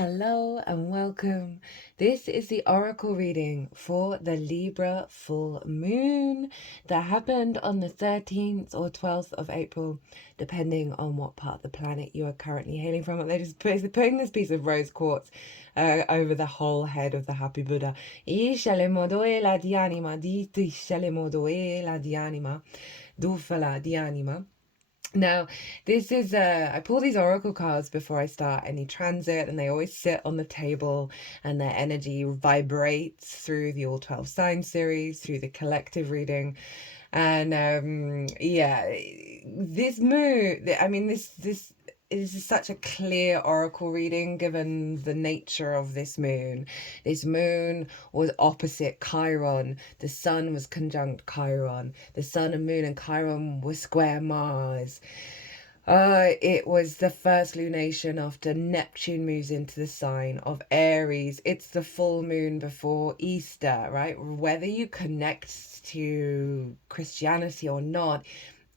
Hello and welcome. This is the oracle reading for the Libra full moon that happened on the 13th or 12th of April, depending on what part of the planet you are currently hailing from. They're just putting this piece of rose quartz over the whole head of the Happy Buddha. Ishale modoela di anima, dito ishale modoela di anima, dufala di anima. Now, this is, I pull these oracle cards before I start any transit, and they always sit on the table, and their energy vibrates through the All 12 Sign series, through the collective reading. And yeah, this moon, I mean, this is such a clear oracle reading given the nature of this moon. This moon was opposite Chiron. The sun was conjunct Chiron. The sun and moon and Chiron were square Mars. It was the first lunation after Neptune moves into the sign of Aries. It's the full moon before Easter, right? Whether you connect to Christianity or not,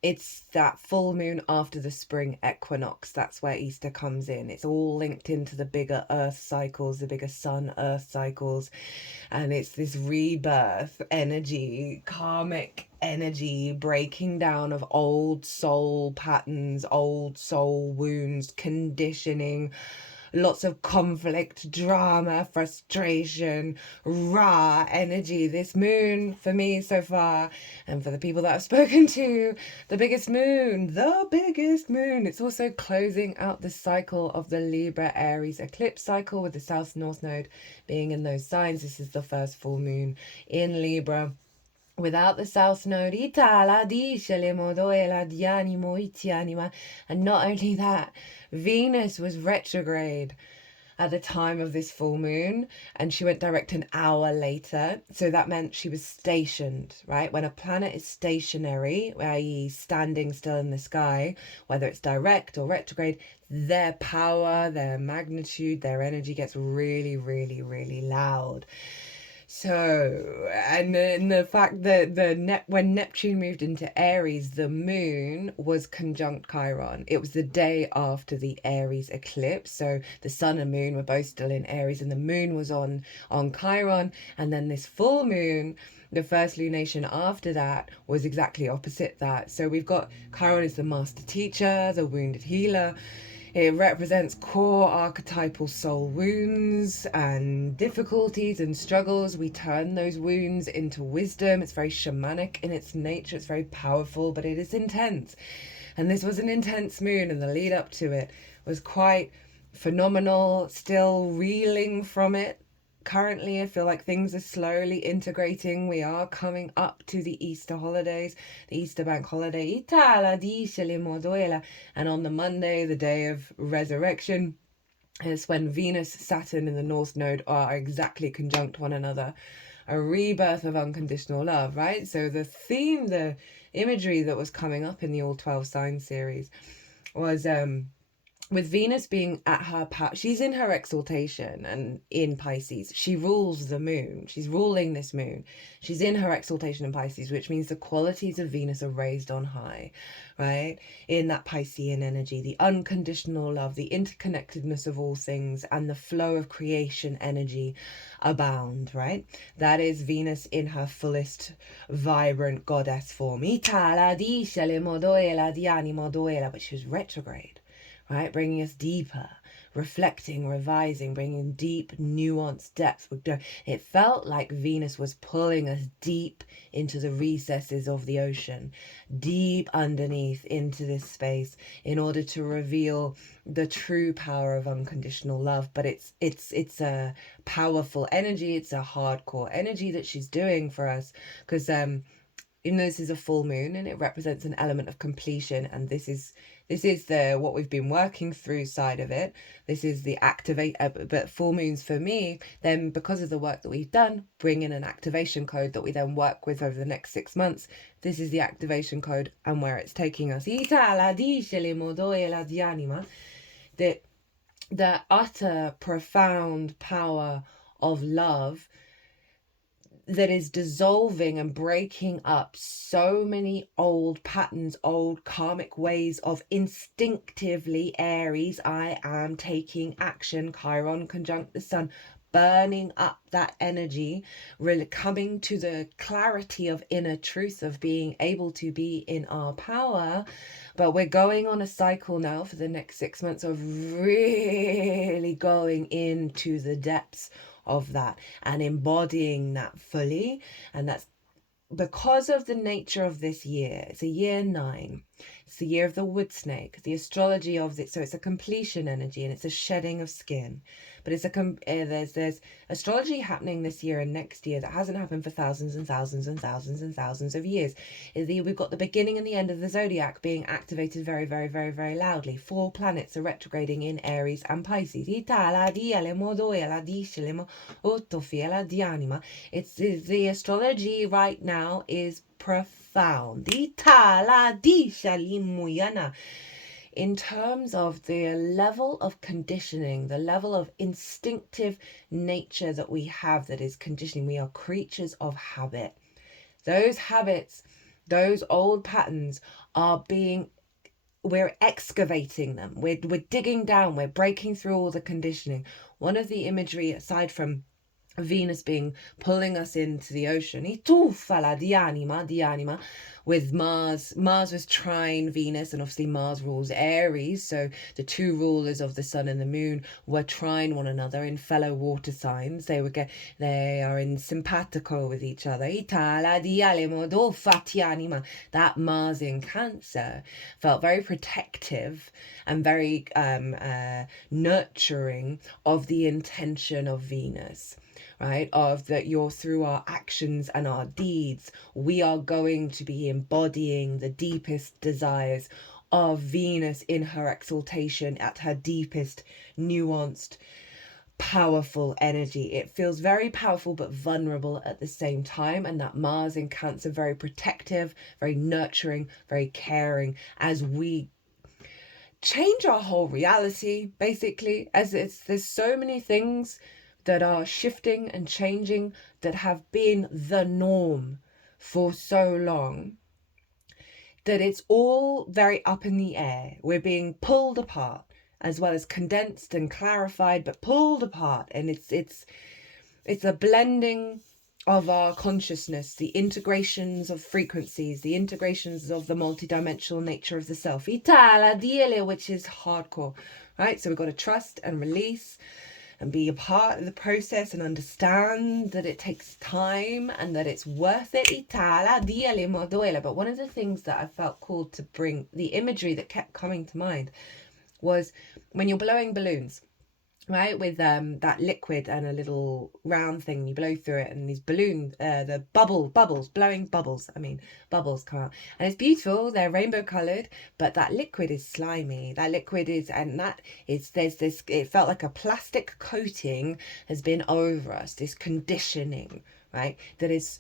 it's that full moon after the spring equinox. That's where Easter comes in. It's all linked into the bigger earth cycles, the bigger sun-earth cycles. And it's this rebirth energy, karmic energy, breaking down of old soul patterns, old soul wounds, conditioning, lots of conflict, drama, frustration, raw energy. This moon, for me so far, and for the people that I've spoken to, the biggest moon. It's also closing out the cycle of the Libra Aries eclipse cycle with the South North Node being in those signs. This is the first full moon in Libra. Without the South Node, and not only that, Venus was retrograde at the time of this full moon, and she went direct an hour later. So that meant she was stationed, right? When a planet is stationary, i.e. standing still in the sky, whether it's direct or retrograde, their power, their magnitude, their energy gets really, really, really loud. So, and then the fact that when Neptune moved into Aries, the moon was conjunct Chiron. It was the day after the Aries eclipse. So the sun and moon were both still in Aries, and the moon was on Chiron. And then this full moon, the first lunation after that, was exactly opposite that. So we've got Chiron is the master teacher, the wounded healer. It represents core archetypal soul wounds and difficulties and struggles. We turn those wounds into wisdom. It's very shamanic in its nature. It's very powerful, but it is intense. And this was an intense moon, and the lead up to it was quite phenomenal. Still reeling from it. Currently, I feel like things are slowly integrating. We are coming up to the Easter holidays, the Easter bank holiday. And on the Monday, the day of resurrection, is when Venus, Saturn, and the North Node are exactly conjunct one another. A rebirth of unconditional love, right? So the theme, the imagery that was coming up in the All 12 Signs series was with Venus being at her power. She's in her exaltation, and in Pisces she rules the moon. She's ruling this moon. She's in her exaltation in Pisces, which means the qualities of Venus are raised on high, right? In that Piscean energy, the unconditional love, the interconnectedness of all things, and the flow of creation energy abound, right? That is Venus in her fullest vibrant goddess form. But she was retrograde, right? Bringing us deeper, reflecting, revising, bringing deep, nuanced depth. It felt like Venus was pulling us deep into the recesses of the ocean, deep underneath into this space in order to reveal the true power of unconditional love. But it's a powerful energy. It's a hardcore energy that she's doing for us, because even though this is a full moon and it represents an element of completion, and this is the what we've been working through side of it. This is the activate, but full moons for me, then because of the work that we've done, bring in an activation code that we then work with over the next 6 months. This is the activation code and where it's taking us. The utter profound power of love that is dissolving and breaking up so many old patterns, old karmic ways of instinctively Aries, I am taking action, Chiron conjunct the sun, burning up that energy, really coming to the clarity of inner truth, of being able to be in our power. But we're going on a cycle now for the next 6 months of really going into the depths of that and embodying that fully. And that's because of the nature of this year. It's a year 9. It's the year of the wood snake, the astrology of it. So it's a completion energy and it's a shedding of skin. But it's there's astrology happening this year and next year that hasn't happened for thousands and thousands and thousands and thousands of years. We've got the beginning and the end of the zodiac being activated very, very, very, very loudly. 4 planets are retrograding in Aries and Pisces. It's the astrology right now is profound. In terms of the level of conditioning, the level of instinctive nature that we have that is conditioning. We are creatures of habit. Those habits, those old patterns we're excavating them. We're digging down. We're breaking through all the conditioning. One of the imagery, aside from Venus pulling us into the ocean, with Mars was trine Venus, and obviously Mars rules Aries, so the 2 rulers of the sun and the moon were trine one another in fellow water signs. They are in simpatico with each other. That Mars in Cancer felt very protective and very nurturing of the intention of Venus. Right, of that through our actions and our deeds, we are going to be embodying the deepest desires of Venus in her exaltation at her deepest, nuanced, powerful energy. It feels very powerful but vulnerable at the same time, and that Mars in Cancer, very protective, very nurturing, very caring, as we change our whole reality, basically. There's so many things that are shifting and changing that have been the norm for so long that it's all very up in the air. We're being pulled apart, as well as condensed and clarified, but pulled apart. And it's a blending of our consciousness, the integrations of frequencies, the integrations of the multidimensional nature of the self, which is hardcore, right? So we've got to trust and release and be a part of the process and understand that it takes time and that it's worth it. But one of the things that I felt called to bring, the imagery that kept coming to mind, was when you're blowing balloons, right, with that liquid and a little round thing, you blow through it, and these balloons, the blowing bubbles come out, and it's beautiful. They're rainbow colored, but that liquid is slimy. It felt like a plastic coating has been over us, this conditioning, right, that is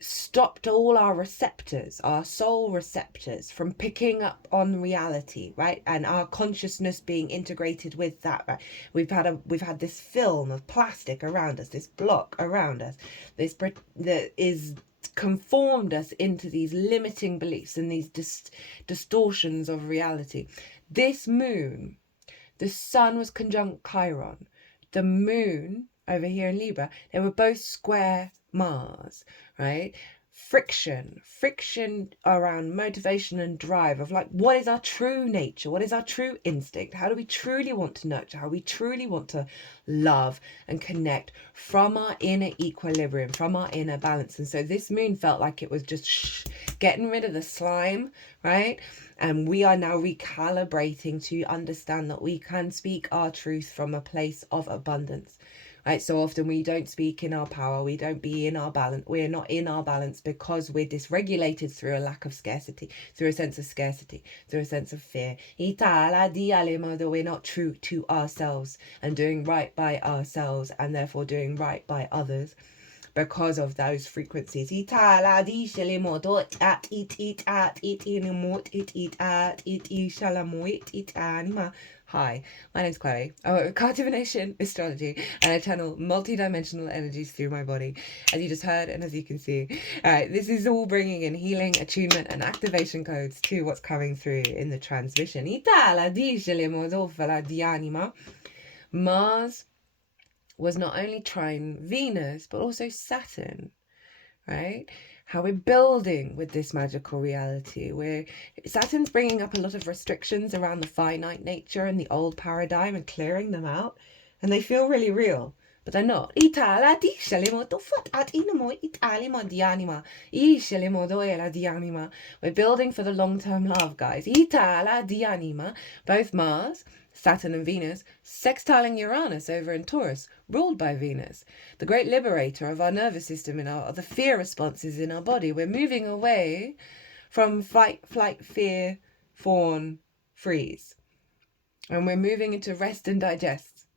stopped all our receptors, our soul receptors, from picking up on reality, right? And our consciousness being integrated with that, right? We've had this film of plastic around us, this block around us, that is conformed us into these limiting beliefs and these distortions of reality. This moon, the sun was conjunct Chiron. The moon over here in Libra, they were both square Mars, right? Friction around motivation and drive of like, what is our true nature? What is our true instinct? How do we truly want to nurture? How we truly want to love and connect from our inner equilibrium, from our inner balance? And so this moon felt like it was just getting rid of the slime, right? And we are now recalibrating to understand that we can speak our truth from a place of abundance. Right, so often we don't speak in our power, we don't be in our balance, we're not in our balance because we're dysregulated through a lack of scarcity, through a sense of scarcity, through a sense of fear. We're not true to ourselves and doing right by ourselves, and therefore doing right by others because of those frequencies. Hi, my name's Chloe. I work with card divination, astrology, and I channel multi-dimensional energies through my body, as you just heard and as you can see. Alright, this is all bringing in healing, attunement, and activation codes to what's coming through in the transmission. Mars was not only trine Venus, but also Saturn, right? How we're building with this magical reality, where Saturn's bringing up a lot of restrictions around the finite nature and the old paradigm and clearing them out, and they feel really real, but they're not. We're building for the long-term love, guys. Both Mars, Saturn and Venus, sextiling Uranus over in Taurus, ruled by Venus, the great liberator of our nervous system and the fear responses in our body. We're moving away from fight, flight, fear, fawn, freeze. And we're moving into rest and digest.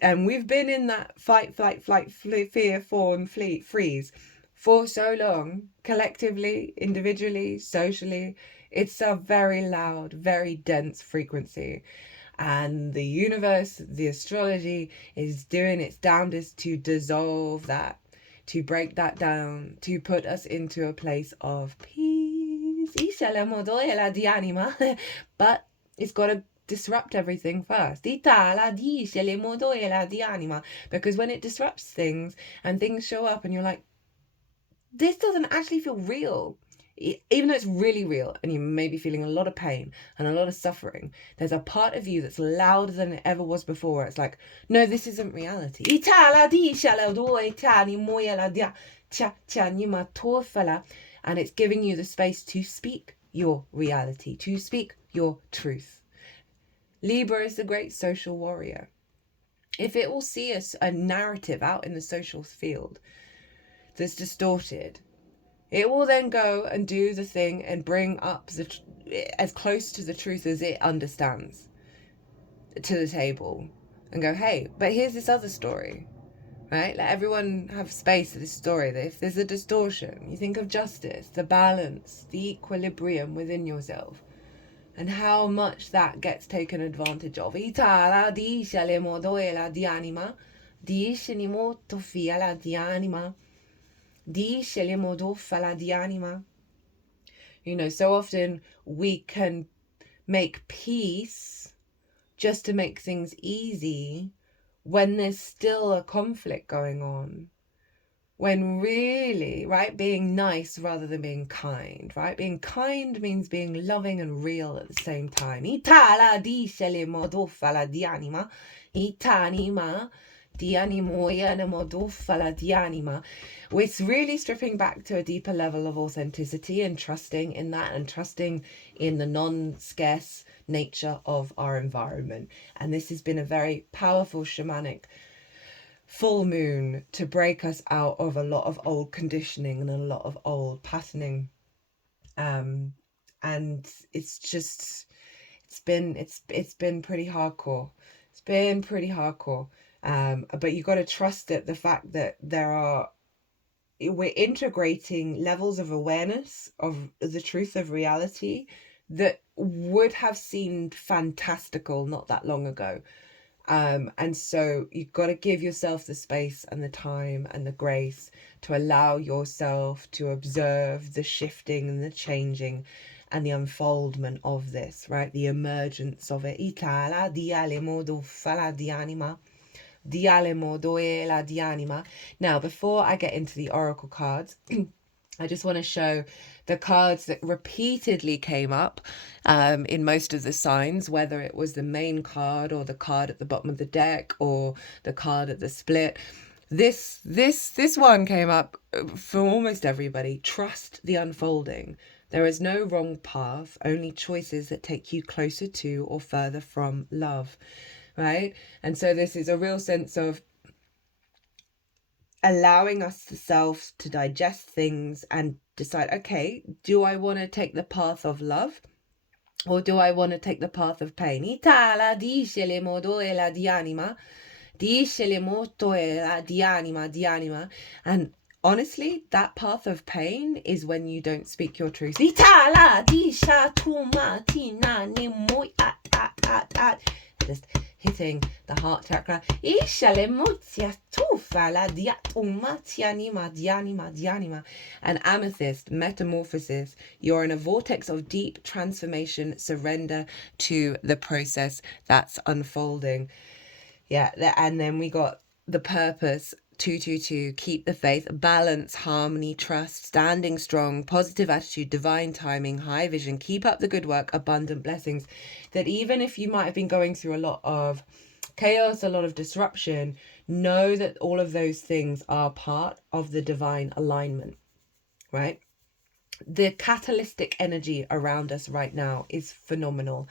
And we've been in that fight, flight, fear, fawn, freeze for so long, collectively, individually, socially. It's a very loud, very dense frequency. And the universe, the astrology, is doing its damnedest to dissolve that, to break that down, to put us into a place of peace. But it's got to disrupt everything first. Because when it disrupts things and things show up and you're like, this doesn't actually feel real. Even though it's really real and you may be feeling a lot of pain and a lot of suffering, there's a part of you that's louder than it ever was before. It's like, no, this isn't reality. And it's giving you the space to speak your reality, to speak your truth. Libra is the great social warrior. If it will see a narrative out in the social field that's distorted, it will then go and do the thing and bring up as close to the truth as it understands to the table and go, hey, but here's this other story, right? Let everyone have space for this story. That if there's a distortion, you think of justice, the balance, the equilibrium within yourself, and how much that gets taken advantage of. You know, so often we can make peace just to make things easy when there's still a conflict going on. When really, right, being nice rather than being kind, right? Being kind means being loving and real at the same time. It's really stripping back to a deeper level of authenticity and trusting in that, and trusting in the non-scarce nature of our environment. And this has been a very powerful shamanic full moon to break us out of a lot of old conditioning and a lot of old patterning. And it's been pretty hardcore. It's been pretty hardcore. But you got to trust it, the fact that we're integrating levels of awareness of the truth of reality that would have seemed fantastical not that long ago. And so you've got to give yourself the space and the time and the grace to allow yourself to observe the shifting and the changing and the unfoldment of this, right? The emergence of it. Now, before I get into the oracle cards, I just want to show the cards that repeatedly came up in most of the signs, whether it was the main card or the card at the bottom of the deck or the card at the split. This one came up for almost everybody. Trust the unfolding. There is no wrong path, only choices that take you closer to or further from love, right? And so this is a real sense of allowing us self to digest things and decide, okay, do I want to take the path of love or do I want to take the path of pain? And honestly, that path of pain is when you don't speak your truth. just hitting the heart chakra. And amethyst, metamorphosis. You're in a vortex of deep transformation, surrender to the process that's unfolding. Yeah, and then we got the purpose, 222, keep the faith, balance, harmony, trust, standing strong, positive attitude, divine timing, high vision, keep up the good work, abundant blessings. That even if you might have been going through a lot of chaos, a lot of disruption, know that all of those things are part of the divine alignment, right? The catalytic energy around us right now is phenomenal,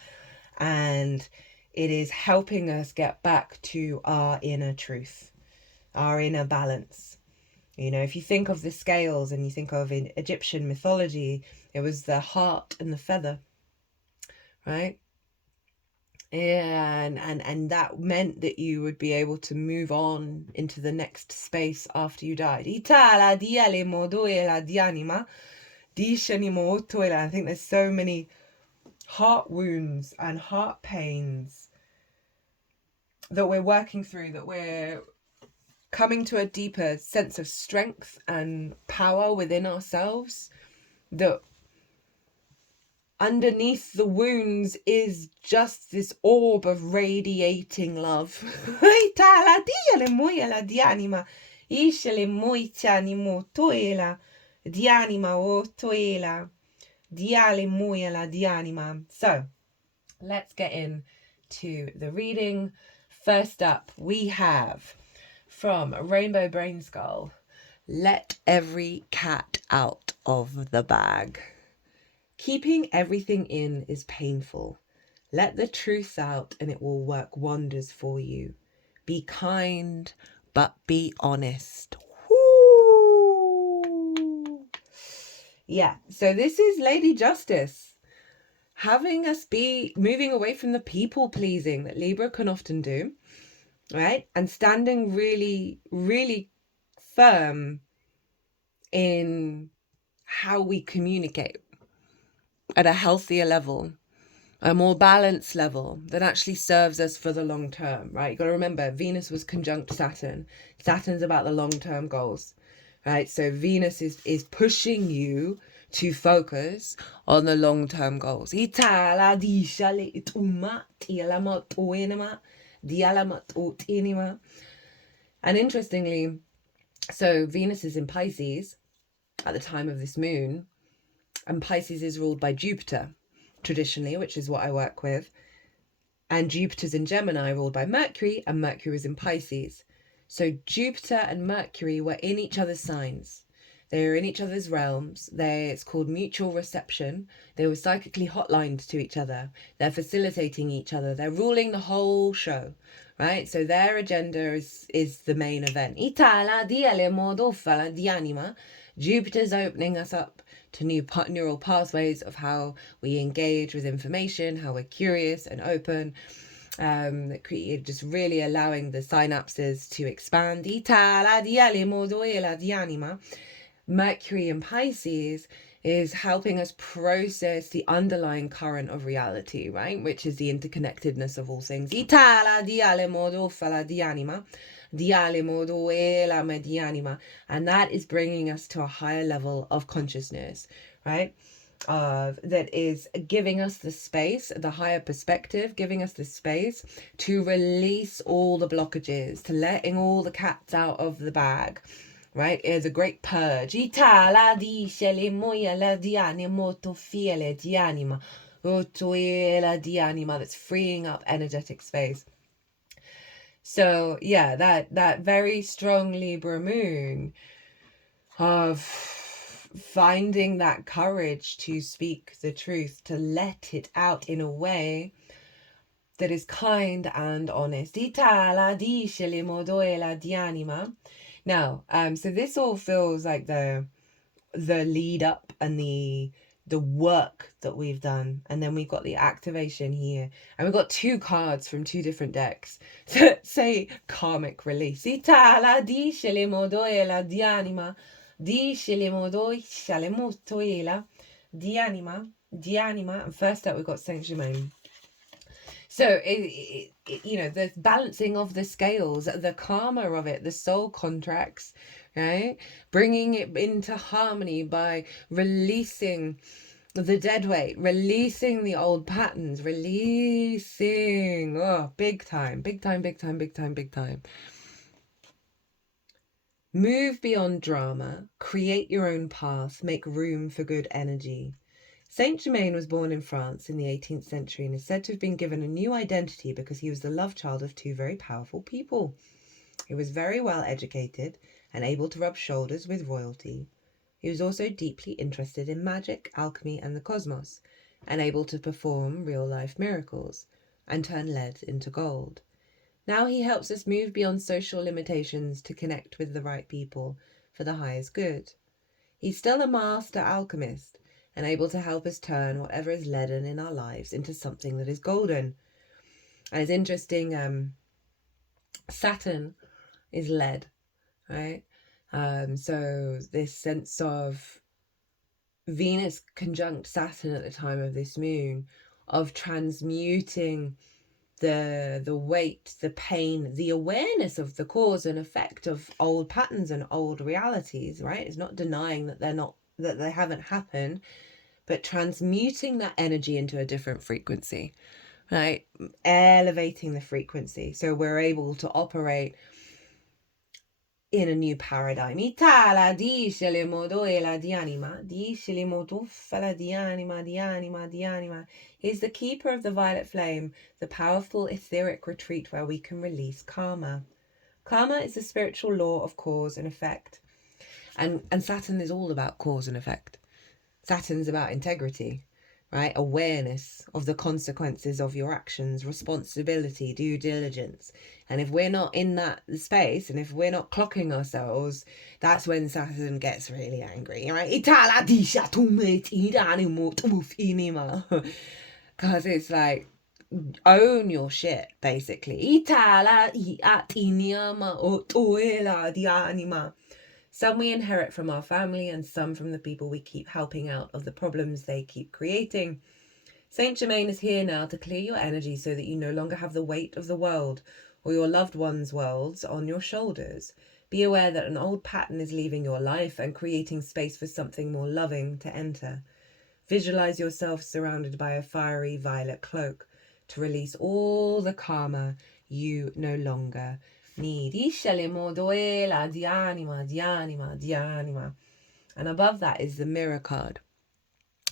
and it is helping us get back to our inner truth, our inner balance. You know, if you think of the scales and you think of in Egyptian mythology, it was the heart and the feather, right? And that meant that you would be able to move on into the next space after you died. I think there's so many heart wounds and heart pains that we're working through, that we're coming to a deeper sense of strength and power within ourselves, that underneath the wounds is just this orb of radiating love. So let's get into the reading. First up, we have from Rainbow Brainskull, let every cat out of the bag. Keeping everything in is painful. Let the truth out and it will work wonders for you. Be kind, but be honest. Woo! Yeah, so this is Lady Justice having us be moving away from the people pleasing that Libra can often do, right? And standing really, really firm in how we communicate at a healthier level, a more balanced level that actually serves us for the long term, right? You got to remember, Venus was conjunct Saturn. Saturn's about the long-term goals, right? So Venus is pushing you to focus on the long-term goals. And interestingly, so Venus is in Pisces at the time of this moon, and Pisces is ruled by Jupiter traditionally, which is what I work with. And Jupiter's in Gemini, ruled by Mercury, and Mercury was in Pisces. So Jupiter and Mercury were in each other's signs. They were in each other's realms. It's called mutual reception. They were psychically hotlined to each other. They're facilitating each other. They're ruling the whole show, right? So their agenda is the main event. Jupiter's opening us up to new neural pathways of how we engage with information, how we're curious and open, just really allowing the synapses to expand. Mercury in Pisces is helping us process the underlying current of reality, right? Which is the interconnectedness of all things. And that is bringing us to a higher level of consciousness, right? That is giving us the space, the higher perspective, giving us the space to release all the blockages, to letting all the cats out of the bag, right? It's a great purge. That's freeing up energetic space. So yeah, that very strong Libra moon of finding that courage to speak the truth, to let it out in a way that is kind and honest. Now, so this all feels like the lead up and the work that we've done, and then we've got the activation here, and we've got two cards from two different decks that say karmic release. And first up we've got Saint Germain. So, you know, the balancing of the scales, the karma of it, the soul contracts, right? Bringing it into harmony by releasing the dead weight, releasing the old patterns, releasing, oh, big time, big time, big time, big time, big time. Move beyond drama, create your own path, make room for good energy. Saint Germain was born in France in the 18th century and is said to have been given a new identity because he was the love child of two very powerful people. He was very well educated and able to rub shoulders with royalty. He was also deeply interested in magic, alchemy, and the cosmos, and able to perform real-life miracles and turn lead into gold. Now he helps us move beyond social limitations to connect with the right people for the highest good. He's still a master alchemist and able to help us turn whatever is leaden in our lives into something that is golden. And it's interesting, Saturn is lead, right? So this sense of Venus conjunct Saturn at the time of this moon, of transmuting the weight, the pain, the awareness of the cause and effect of old patterns and old realities, right? It's not denying that they haven't happened, but transmuting that energy into a different frequency, right? Elevating the frequency so we're able to operate in a new paradigm. Itala dice le modoela di anima, dice le moduffala di anima, di anima, di anima. He's the keeper of the violet flame, the powerful etheric retreat where we can release karma. Karma is the spiritual law of cause and effect. And Saturn is all about cause and effect. Saturn's about integrity, right? Awareness of the consequences of your actions, responsibility, due diligence. And if we're not in that space, and if we're not clocking ourselves, that's when Saturn gets really angry, right? Because it's like, own your shit, basically. Some we inherit from our family and some from the people we keep helping out of the problems they keep creating. Saint Germain is here now to clear your energy so that you no longer have the weight of the world or your loved ones' worlds on your shoulders. Be aware that an old pattern is leaving your life and creating space for something more loving to enter. Visualize yourself surrounded by a fiery violet cloak to release all the karma you no longer need. And above that is the mirror card,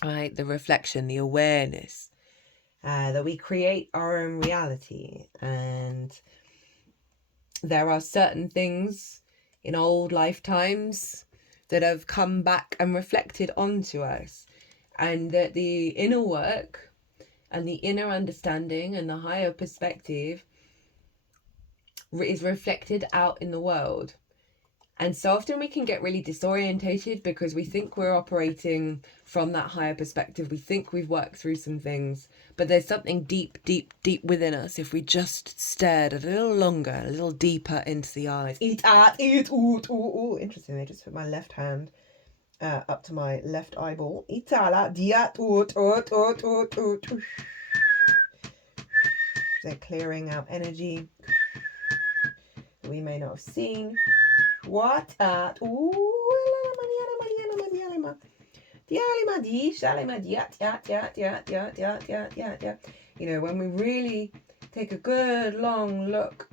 right? The reflection, the awareness, that we create our own reality. And there are certain things in old lifetimes that have come back and reflected onto us, and that the inner work and the inner understanding and the higher perspective is reflected out in the world. And so often we can get really disorientated because we think we're operating from that higher perspective. We think we've worked through some things, but there's something deep, deep, deep within us if we just stared a little longer, a little deeper into the eyes. Interesting, I just put my left hand up to my left eyeball. They're clearing out energy we may not have seen. What at you know, when we really take a good long look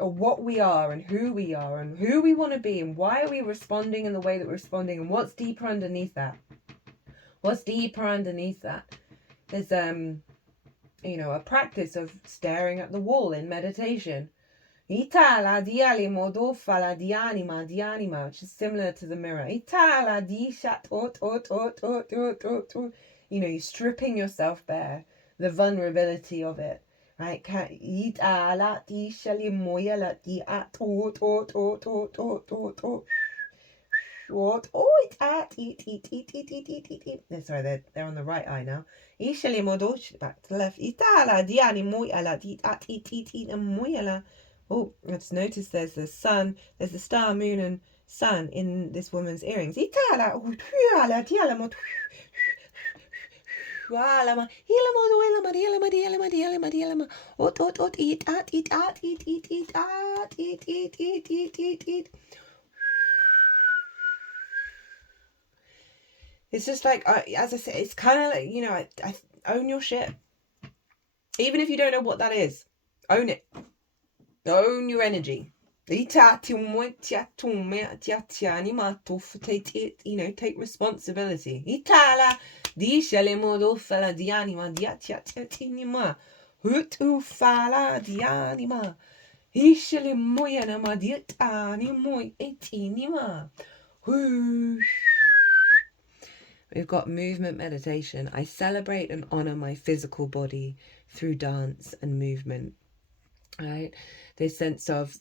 at what we are and who we want to be and why are we responding in the way that we're responding and what's deeper underneath that. There's you know, a practice of staring at the wall in meditation. Which is similar to the mirror. You know, you're stripping yourself bare, the vulnerability of it, right? Sorry, they're on the right eye now. Back to the left. Oh, I just noticed there's the sun, there's the star, moon, and sun in this woman's earrings. Alama, Hilama, Duelama, Dielama, Dielama, Dielama, Dielama, Ot, eat, eat, eat, eat, eat, eat, eat, eat, eat, eat, eat. It's just like, as I said, it's kind of like, you know, I own your shit. Even if you don't know what that is, own it. Own your energy. You know, take responsibility. Itala dishale modo fala dianima diatia hutu fala dianima ishale moyana madiatani moy etinima. We've got movement meditation. I celebrate and honor my physical body through dance and movement. Right, this sense of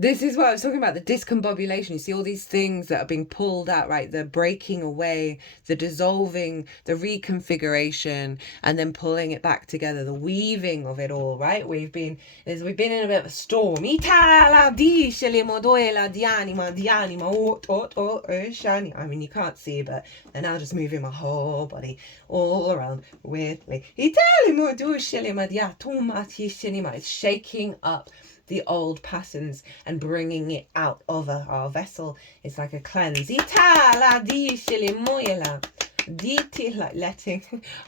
this is what I was talking about, the discombobulation. You see all these things that are being pulled out, right? The breaking away, the dissolving, the reconfiguration, and then pulling it back together, the weaving of it all, right? We've been in a bit of a storm. I mean, you can't see, but I'm now just moving my whole body all around weirdly. It's shaking up the old patterns and bringing it out of our vessel. It's like a cleanse. Like letting.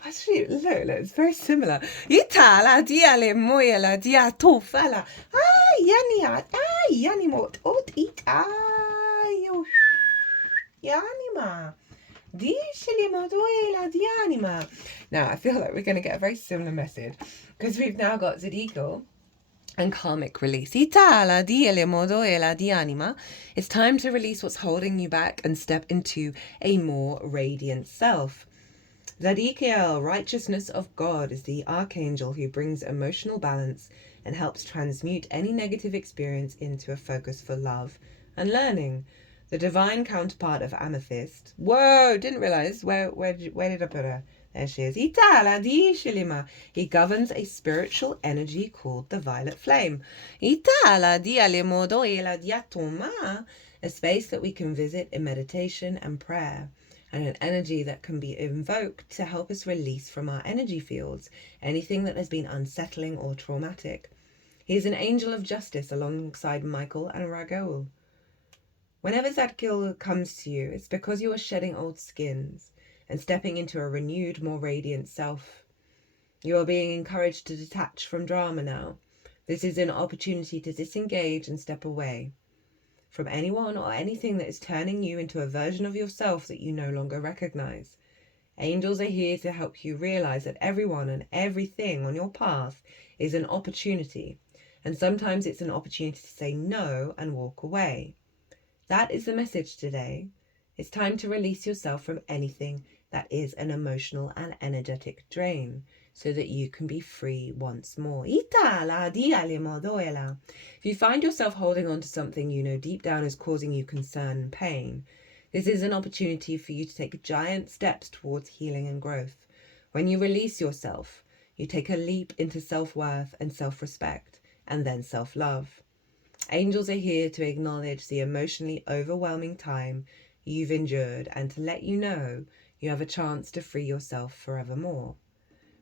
Actually, look, it's very similar. Now, I feel like we're going to get a very similar message because we've now got Zodiacal and Karmic release. It's time to release what's holding you back and step into a more radiant self. Zodiacal, righteousness of God, is the Archangel who brings emotional balance and helps transmute any negative experience into a focus for love and learning. The divine counterpart of Amethyst. Whoa, didn't realize. Where did I put her? There she is. He governs a spiritual energy called the violet flame. A space that we can visit in meditation and prayer, and an energy that can be invoked to help us release from our energy fields anything that has been unsettling or traumatic. He is an angel of justice alongside Michael and Ragoul. Whenever Zadkiel comes to you, it's because you are shedding old skins and stepping into a renewed, more radiant self. You are being encouraged to detach from drama now. This is an opportunity to disengage and step away from anyone or anything that is turning you into a version of yourself that you no longer recognize. Angels are here to help you realize that everyone and everything on your path is an opportunity, and sometimes it's an opportunity to say no and walk away. That is the message today. It's time to release yourself from anything that is an emotional and energetic drain so that you can be free once more. If you find yourself holding on to something you know deep down is causing you concern and pain, this is an opportunity for you to take giant steps towards healing and growth. When you release yourself, you take a leap into self-worth and self-respect, and then self-love. Angels are here to acknowledge the emotionally overwhelming time you've endured and to let you know you have a chance to free yourself forevermore.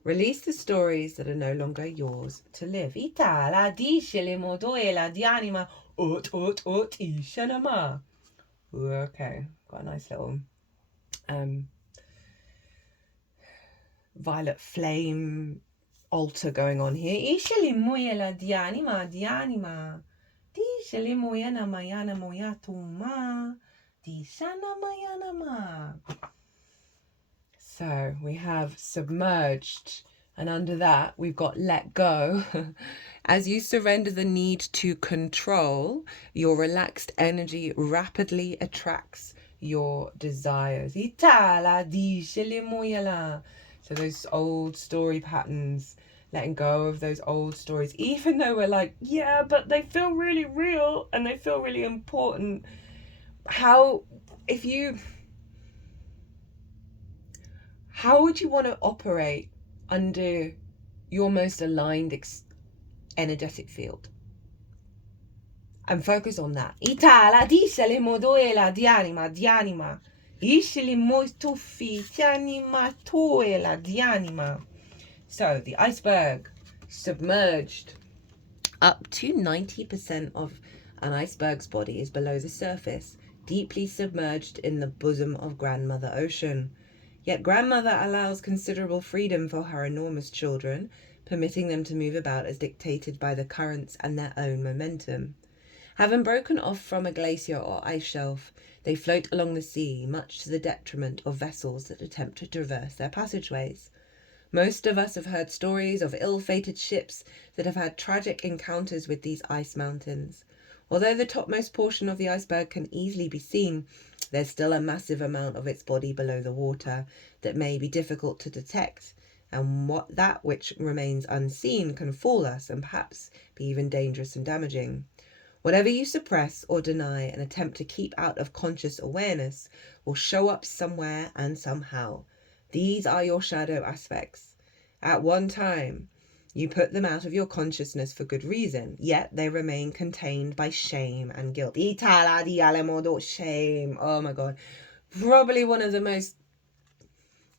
Release the stories that are no longer yours to live. Okay, got a nice little violet flame altar going on here. So we have submerged, and under that we've got let go. As you surrender the need to control, your relaxed energy rapidly attracts your desires. So those old story patterns, letting go of those old stories, even though we're like, yeah, but they feel really real and they feel really important. How would you want to operate under your most aligned energetic field? And focus on that. Ishili moitufi tianima toela dianima. So the iceberg submerged. Up to 90% of an iceberg's body is below the surface, deeply submerged in the bosom of Grandmother Ocean. Yet Grandmother allows considerable freedom for her enormous children, permitting them to move about as dictated by the currents and their own momentum. Having broken off from a glacier or ice shelf, they float along the sea, much to the detriment of vessels that attempt to traverse their passageways. Most of us have heard stories of ill-fated ships that have had tragic encounters with these ice mountains. Although the topmost portion of the iceberg can easily be seen, there's still a massive amount of its body below the water that may be difficult to detect, and that which remains unseen can fool us and perhaps be even dangerous and damaging. Whatever you suppress or deny and attempt to keep out of conscious awareness will show up somewhere and somehow. These are your shadow aspects. At one time, you put them out of your consciousness for good reason, yet they remain contained by shame and guilt. Shame. Oh my God. Probably one of the most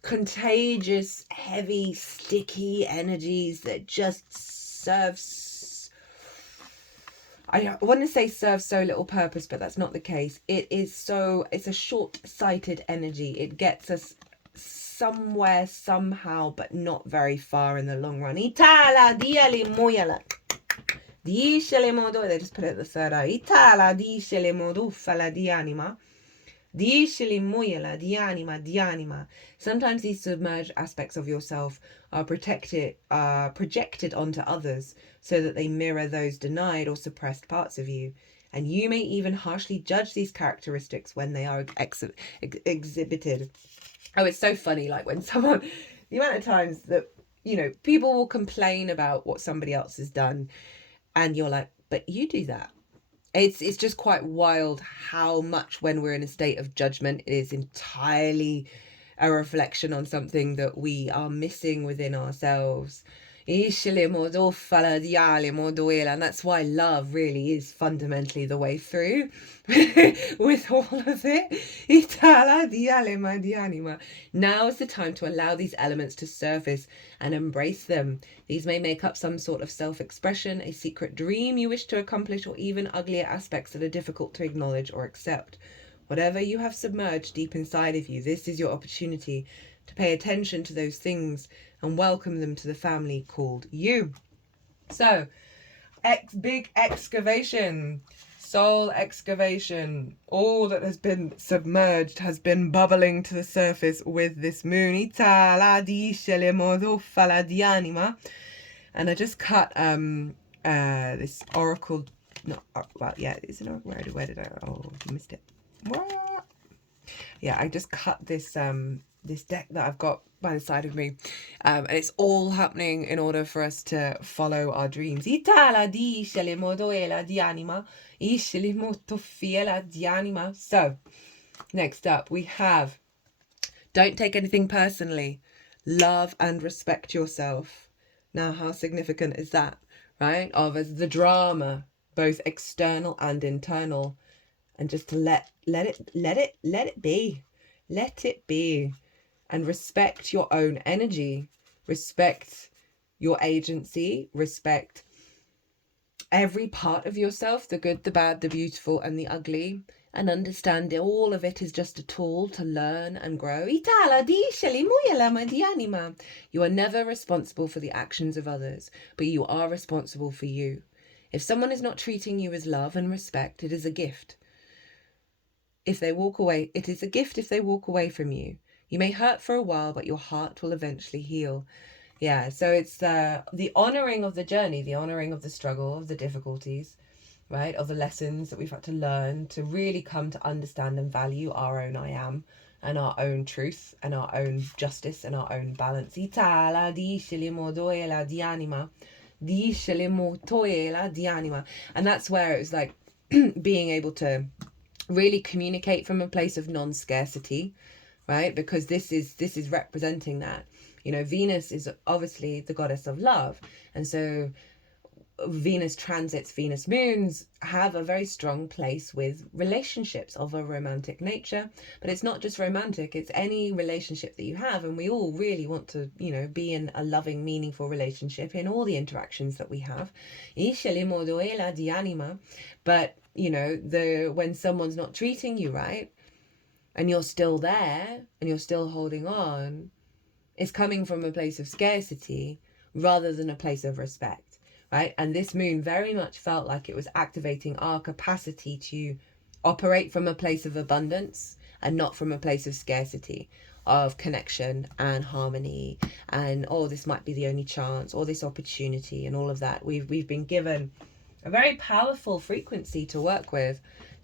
contagious, heavy, sticky energies that just serves, I want to say serve so little purpose, but that's not the case. It's a short-sighted energy. It gets us somewhere, somehow, but not very far in the long run. They just put it at the third eye. Sometimes these submerged aspects of yourself are projected onto others so that they mirror those denied or suppressed parts of you. And you may even harshly judge these characteristics when they are exhibited. Oh, it's so funny, like when someone, the amount of times that, people will complain about what somebody else has done, and you're like, but you do that. It's just quite wild how much when we're in a state of judgment, it is entirely a reflection on something that we are missing within ourselves. And that's why love really is fundamentally the way through with all of it. Now is the time to allow these elements to surface and embrace them. These may make up some sort of self-expression, a secret dream you wish to accomplish, or even uglier aspects that are difficult to acknowledge or accept. Whatever you have submerged deep inside of you, this is your opportunity to pay attention to those things and welcome them to the family called you. So, big excavation, soul excavation, all that has been submerged has been bubbling to the surface with this moon. And I just cut this oracle, it's an oracle. Where did I, you missed it. What? Yeah, I just cut this this deck that I've got by the side of me, and it's all happening in order for us to follow our dreams. So next up we have, don't take anything personally, love and respect yourself. Now, how significant is that, right? As the drama, both external and internal, and just to let it be, and respect your own energy, respect your agency, respect every part of yourself, the good, the bad, the beautiful, and the ugly, and understand all of it is just a tool to learn and grow. You are never responsible for the actions of others, but you are responsible for you. If someone is not treating you with love and respect, it is a gift. If they walk away, it is a gift if they walk away from you. You may hurt for a while, but your heart will eventually heal. Yeah, so it's the honouring of the journey, the honouring of the struggle, of the difficulties, right? Of the lessons that we've had to learn to really come to understand and value our own I am and our own truth and our own justice and our own balance. And that's where it was like being able to really communicate from a place of non-scarcity, right? Because this is representing that. Venus is obviously the goddess of love, and so Venus transits, Venus moons have a very strong place with relationships of a romantic nature. But it's not just romantic, it's any relationship that you have. And we all really want to, be in a loving, meaningful relationship in all the interactions that we have. But, when someone's not treating you right, and you're still there, and you're still holding on, it's coming from a place of scarcity rather than a place of respect. Right? And this moon very much felt like it was activating our capacity to operate from a place of abundance and not from a place of scarcity, of connection and harmony, and this might be the only chance, or this opportunity, and all of that. We've been given a very powerful frequency to work with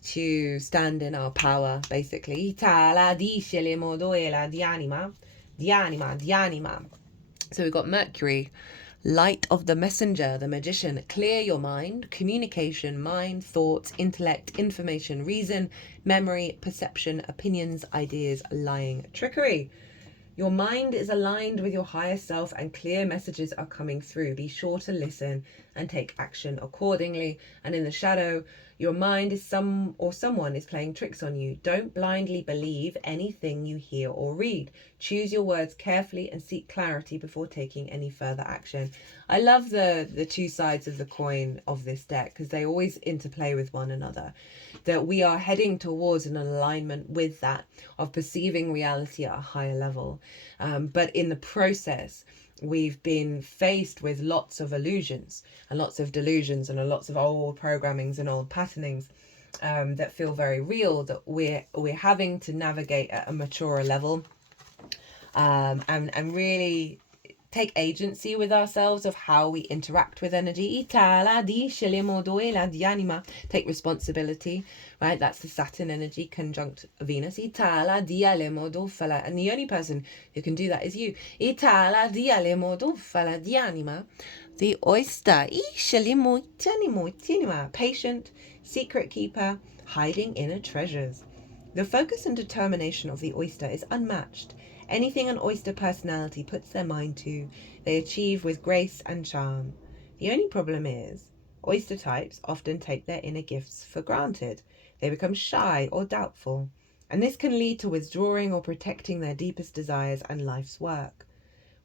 to stand in our power, basically. So we've got Mercury, light of the messenger, the magician. Clear your mind, communication, mind, thoughts, intellect, information, reason, memory, perception, opinions, ideas, lying, trickery. Your mind is aligned with your higher self and clear messages are coming through. Be sure to listen and take action accordingly. And in the shadow, your mind is someone is playing tricks on you. Don't blindly believe anything you hear or read. Choose your words carefully and seek clarity before taking any further action. I love the two sides of the coin of this deck because they always interplay with one another. That we are heading towards an alignment with that of perceiving reality at a higher level. But in the process, we've been faced with lots of illusions and lots of delusions and lots of old programmings and old patternings that feel very real, that we're having to navigate at a maturer level and really take agency with ourselves of how we interact with energy. Take responsibility, right? That's the Saturn energy conjunct Venus. And the only person who can do that is you. The oyster. Patient, secret keeper, hiding inner treasures. The focus and determination of the oyster is unmatched. Anything an oyster personality puts their mind to, they achieve with grace and charm. The only problem is, oyster types often take their inner gifts for granted. They become shy or doubtful, and this can lead to withdrawing or protecting their deepest desires and life's work.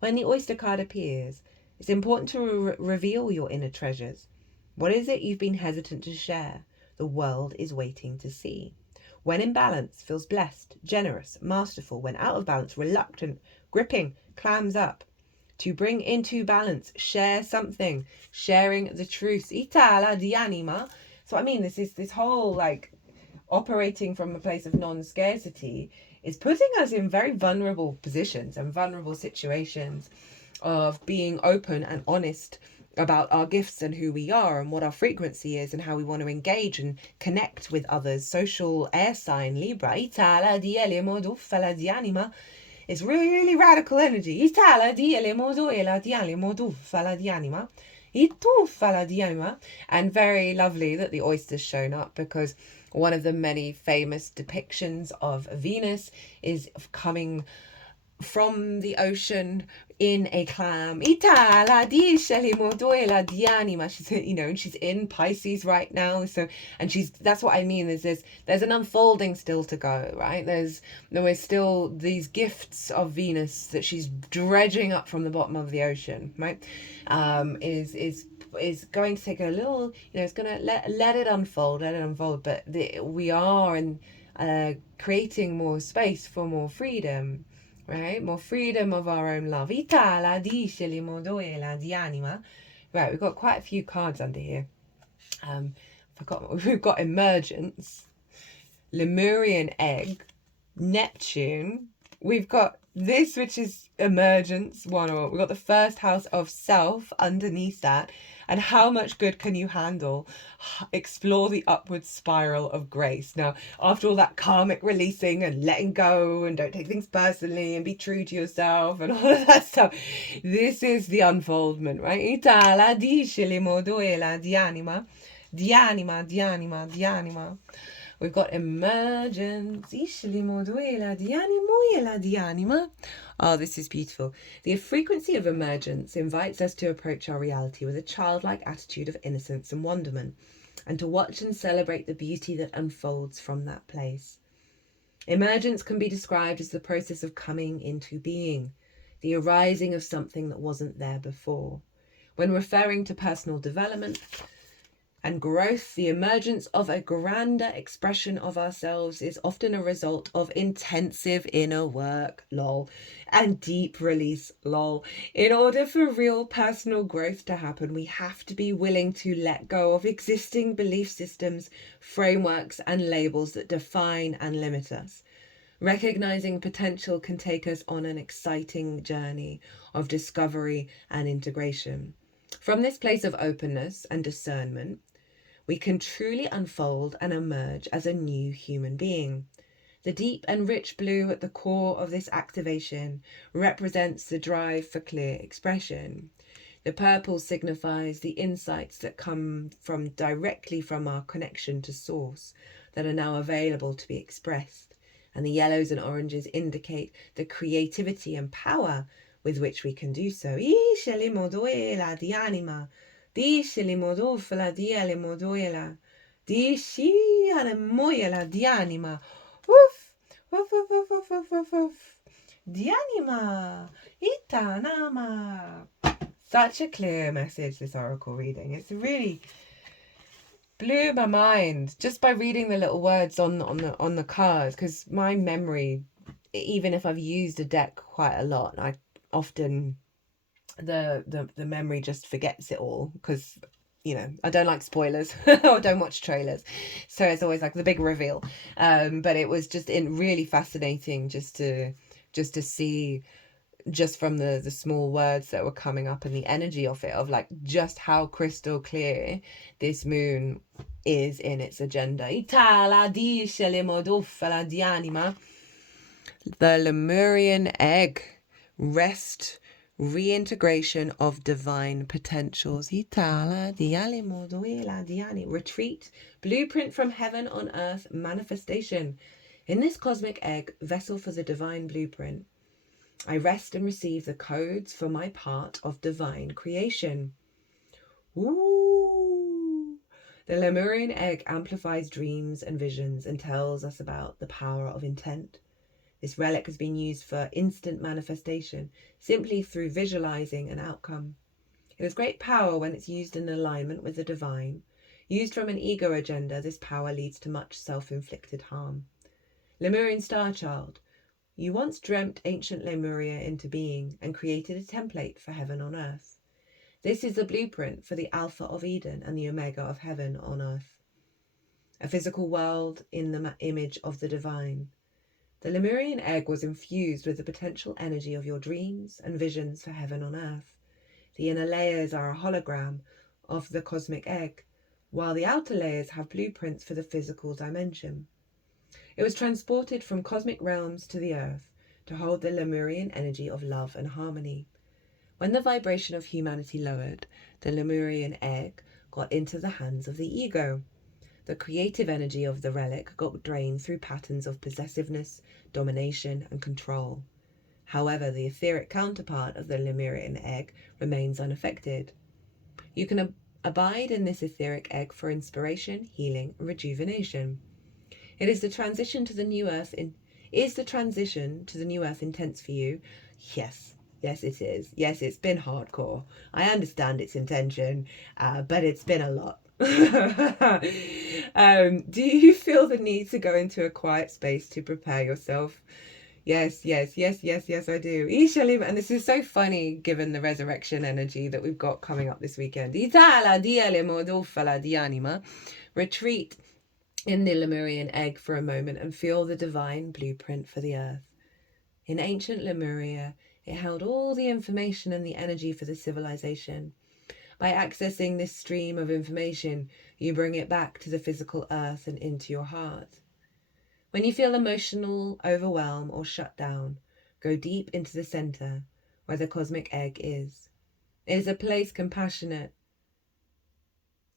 When the oyster card appears, it's important to reveal your inner treasures. What is it you've been hesitant to share? The world is waiting to see. When in balance, feels blessed, generous, masterful. When out of balance, reluctant, gripping, clams up. To bring into balance, share something, sharing the truth. Itala di anima. So I mean, this whole operating from a place of non-scarcity is putting us in very vulnerable positions and vulnerable situations of being open and honest about our gifts and who we are and what our frequency is and how we want to engage and connect with others. Social air sign Libra. Itala di elemodo fala di anima. It's really radical energy. Itala di elemodo ela di elemodo fala di anima. Itu fala di anima. And very lovely that the oyster's shown up, because one of the many famous depictions of Venus is coming from the ocean in a clam. Itala di scelimodoela di anima. She's, and she's in Pisces right now. So, and that's what I mean. There's an unfolding still to go, right? There's still these gifts of Venus that she's dredging up from the bottom of the ocean, right? Is going to take a little, it's going to let it unfold, but we are creating more space for more freedom, right? More freedom of our own love. Right, we've got quite a few cards under here. We've got Emergence, Lemurian Egg, Neptune. We've got this, which is Emergence. We've got the first house of self underneath that. And how much good can you handle? Explore the upward spiral of grace. Now, after all that karmic releasing and letting go and don't take things personally and be true to yourself and all of that stuff, this is the unfoldment, right? We've got emergence. Oh, this is beautiful. The frequency of emergence invites us to approach our reality with a childlike attitude of innocence and wonderment, and to watch and celebrate the beauty that unfolds from that place. Emergence can be described as the process of coming into being, the arising of something that wasn't there before. When referring to personal development and growth, the emergence of a grander expression of ourselves is often a result of intensive inner work, lol, and deep release, lol. In order for real personal growth to happen, we have to be willing to let go of existing belief systems, frameworks, and labels that define and limit us. Recognizing potential can take us on an exciting journey of discovery and integration. From this place of openness and discernment, we can truly unfold and emerge as a new human being. The deep and rich blue at the core of this activation represents the drive for clear expression. The purple signifies the insights that come directly from our connection to source that are now available to be expressed. And the yellows and oranges indicate the creativity and power with which we can do so. Dice limodofala dia limodoela. Dici alemoyela dianima. Woof, woof, woof, woof, woof, woof, woof, woof. Dianima. Itanama. Such a clear message, this oracle reading. It's really blew my mind just by reading the little words on the cards, because my memory, even if I've used a deck quite a lot, I often the memory just forgets it all, because I don't like spoilers or don't watch trailers, so it's always like the big reveal. But it was just really fascinating just to see, just from the small words that were coming up and the energy of it, of like just how crystal clear this moon is in its agenda. The Lemurian egg, rest, reintegration of divine potentials. Retreat, blueprint from heaven on earth, manifestation. In this cosmic egg, vessel for the divine blueprint, I rest and receive the codes for my part of divine creation. Ooh. The Lemurian egg amplifies dreams and visions and tells us about the power of intent. This relic has been used for instant manifestation, simply through visualizing an outcome. It has great power when it's used in alignment with the divine. Used from an ego agenda, this power leads to much self-inflicted harm. Lemurian star child, you once dreamt ancient Lemuria into being and created a template for heaven on earth. This is the blueprint for the Alpha of Eden and the Omega of heaven on earth. A physical world in the image of the divine. The Lemurian egg was infused with the potential energy of your dreams and visions for heaven on earth. The inner layers are a hologram of the cosmic egg, while the outer layers have blueprints for the physical dimension. It was transported from cosmic realms to the earth to hold the Lemurian energy of love and harmony. When the vibration of humanity lowered, the Lemurian egg got into the hands of the ego. The creative energy of the relic got drained through patterns of possessiveness, domination, and control. However, the etheric counterpart of the Lemurian egg remains unaffected. You can abide in this etheric egg for inspiration, healing, and rejuvenation. Is the transition to the new earth intense for you? Yes, it is. Yes, it's been hardcore. I understand its intention, but it's been a lot. Do you feel the need to go into a quiet space to prepare yourself? Yes, I do. And this is so funny given the resurrection energy that we've got coming up this weekend. Retreat in the Lemurian egg for a moment and feel the divine blueprint for the earth. In ancient Lemuria, it held all the information and the energy for the civilization. By accessing this stream of information, you bring it back to the physical earth and into your heart. When you feel emotional, overwhelmed, or shut down, go deep into the center where the cosmic egg is. It is a place compassionate.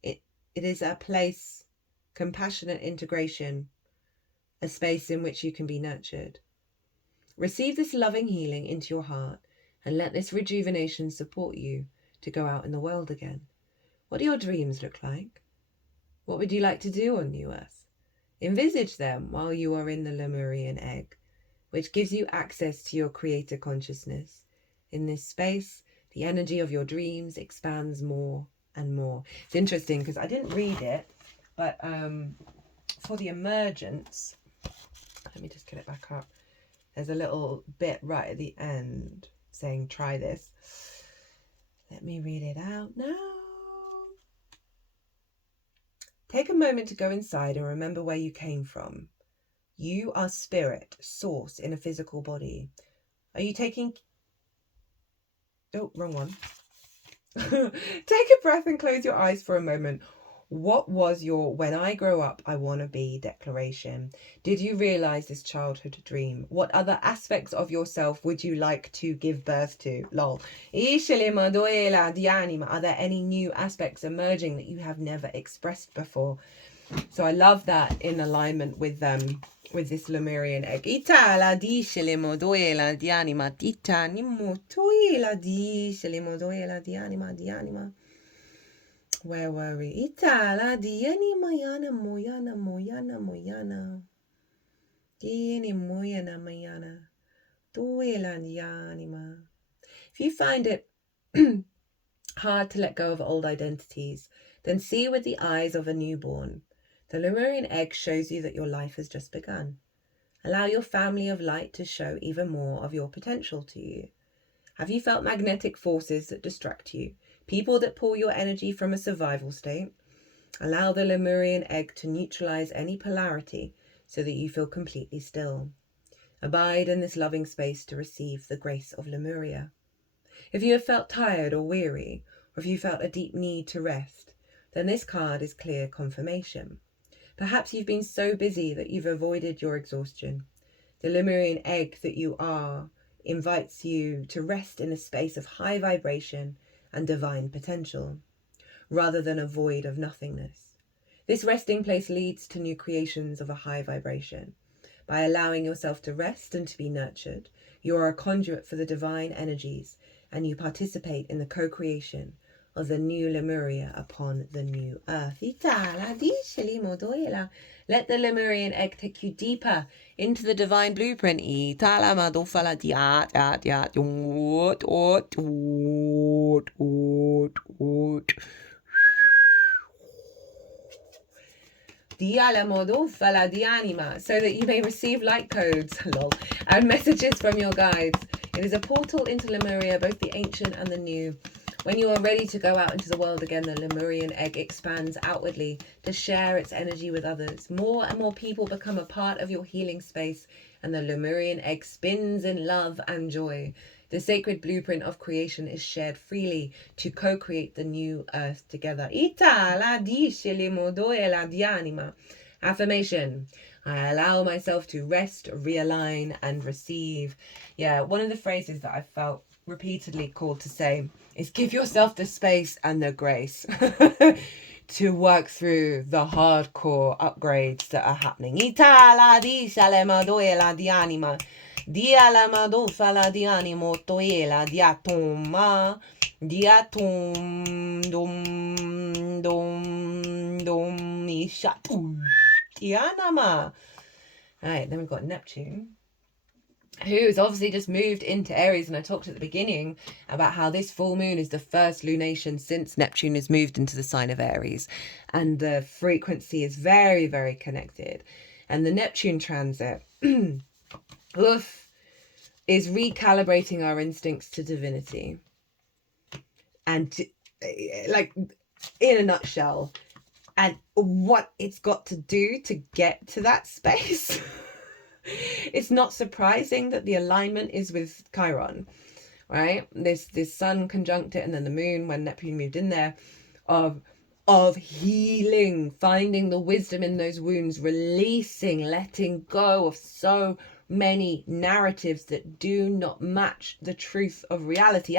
It is a place compassionate integration a space in which you can be nurtured. Receive this loving healing into your heart and let this rejuvenation support you to go out in the world again. What do your dreams look like? What would you like to do on New Earth? Envisage them while you are in the Lemurian egg, which gives you access to your creator consciousness. In this space, the energy of your dreams expands more and more. It's interesting because I didn't read it, but for the emergence, let me just get it back up. There's a little bit right at the end saying, try this. Let me read it out now. Take a moment to go inside and remember where you came from. You are spirit, source in a physical body. Are you taking... Oh, wrong one. Take a breath and close your eyes for a moment. What was your "when I grow up, I want to be" declaration? Did you realize this childhood dream? What other aspects of yourself would you like to give birth to? Lol. Are there any new aspects emerging that you have never expressed before? So I love that in alignment with this Lemurian egg. Where were we? Itala diani mayana moyana moyana moyana. Diani moyana mayana. Tuela dianima. If you find it hard to let go of old identities, then see with the eyes of a newborn. The Lemurian egg shows you that your life has just begun. Allow your family of light to show even more of your potential to you. Have you felt magnetic forces that distract you? People that pull your energy from a survival state? Allow the Lemurian egg to neutralize any polarity so that you feel completely still. Abide in this loving space to receive the grace of Lemuria. If you have felt tired or weary, or if you felt a deep need to rest, then this card is clear confirmation. Perhaps you've been so busy that you've avoided your exhaustion. The Lemurian egg that you are invites you to rest in a space of high vibration and divine potential, rather than a void of nothingness. This resting place leads to new creations of a high vibration. By allowing yourself to rest and to be nurtured, you are a conduit for the divine energies, and you participate in the co-creation of the new Lemuria upon the new earth. Let the Lemurian egg take you deeper into the divine blueprint. So that you may receive light codes and messages from your guides. It is a portal into Lemuria, both the ancient and the new. When you are ready to go out into the world again, the Lemurian egg expands outwardly to share its energy with others. More and more people become a part of your healing space, and the Lemurian egg spins in love and joy. The sacred blueprint of creation is shared freely to co-create the new earth together. Affirmation. I allow myself to rest, realign, and receive. Yeah, one of the phrases that I felt repeatedly called to say is give yourself the space and the grace to work through the hardcore upgrades that are happening. Right, then we've got Neptune, who's obviously just moved into Aries, and I talked at the beginning about how this full moon is the first lunation since Neptune has moved into the sign of Aries, and the frequency is very, very connected. And the Neptune transit is recalibrating our instincts to divinity. And like in a nutshell, and what it's got to do to get to that space. It's not surprising that the alignment is with Chiron, right? This sun conjunct it, and then the moon when Neptune moved in there, of healing, finding the wisdom in those wounds, releasing, letting go of so many narratives that do not match the truth of reality.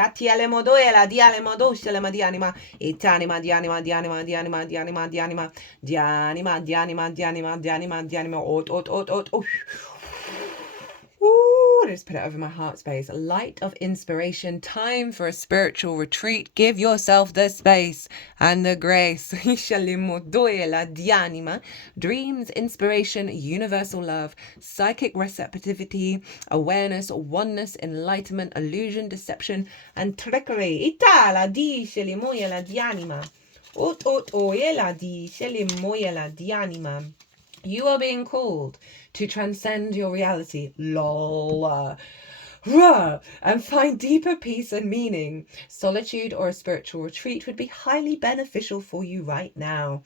Ooh, just put it over my heart space. Light of inspiration, time for a spiritual retreat. Give yourself the space and the grace. Dreams, inspiration, universal love, psychic receptivity, awareness, oneness, enlightenment, illusion, deception, and trickery. You are being called to transcend your reality, lol, and find deeper peace and meaning. Solitude or a spiritual retreat would be highly beneficial for you right now.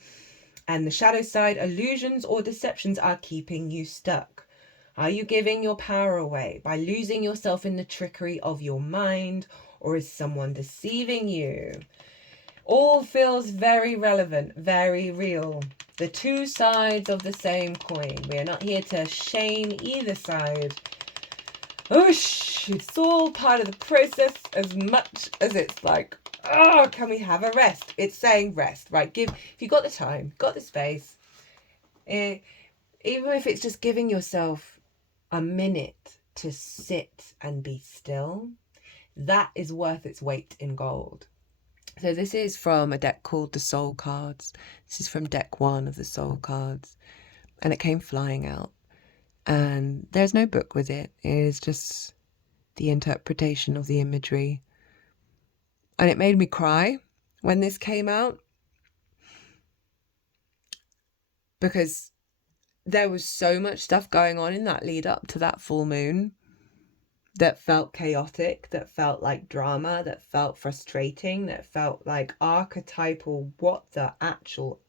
And the shadow side, illusions or deceptions are keeping you stuck. Are you giving your power away by losing yourself in the trickery of your mind, or is someone deceiving you? All feels very relevant, very real. The two sides of the same coin. We are not here to shame either side. It's all part of the process as much as it's like, can we have a rest? It's saying rest, right? If you got the time, got the space, even if it's just giving yourself a minute to sit and be still, that is worth its weight in gold. So this is from a deck called the Soul Cards. This is from deck 1 of the Soul Cards. And it came flying out. And there's no book with it. It is just the interpretation of the imagery. And it made me cry when this came out. Because there was so much stuff going on in that lead up to that full moon that felt chaotic, that felt like drama, that felt frustrating, that felt like archetypal, what the actual...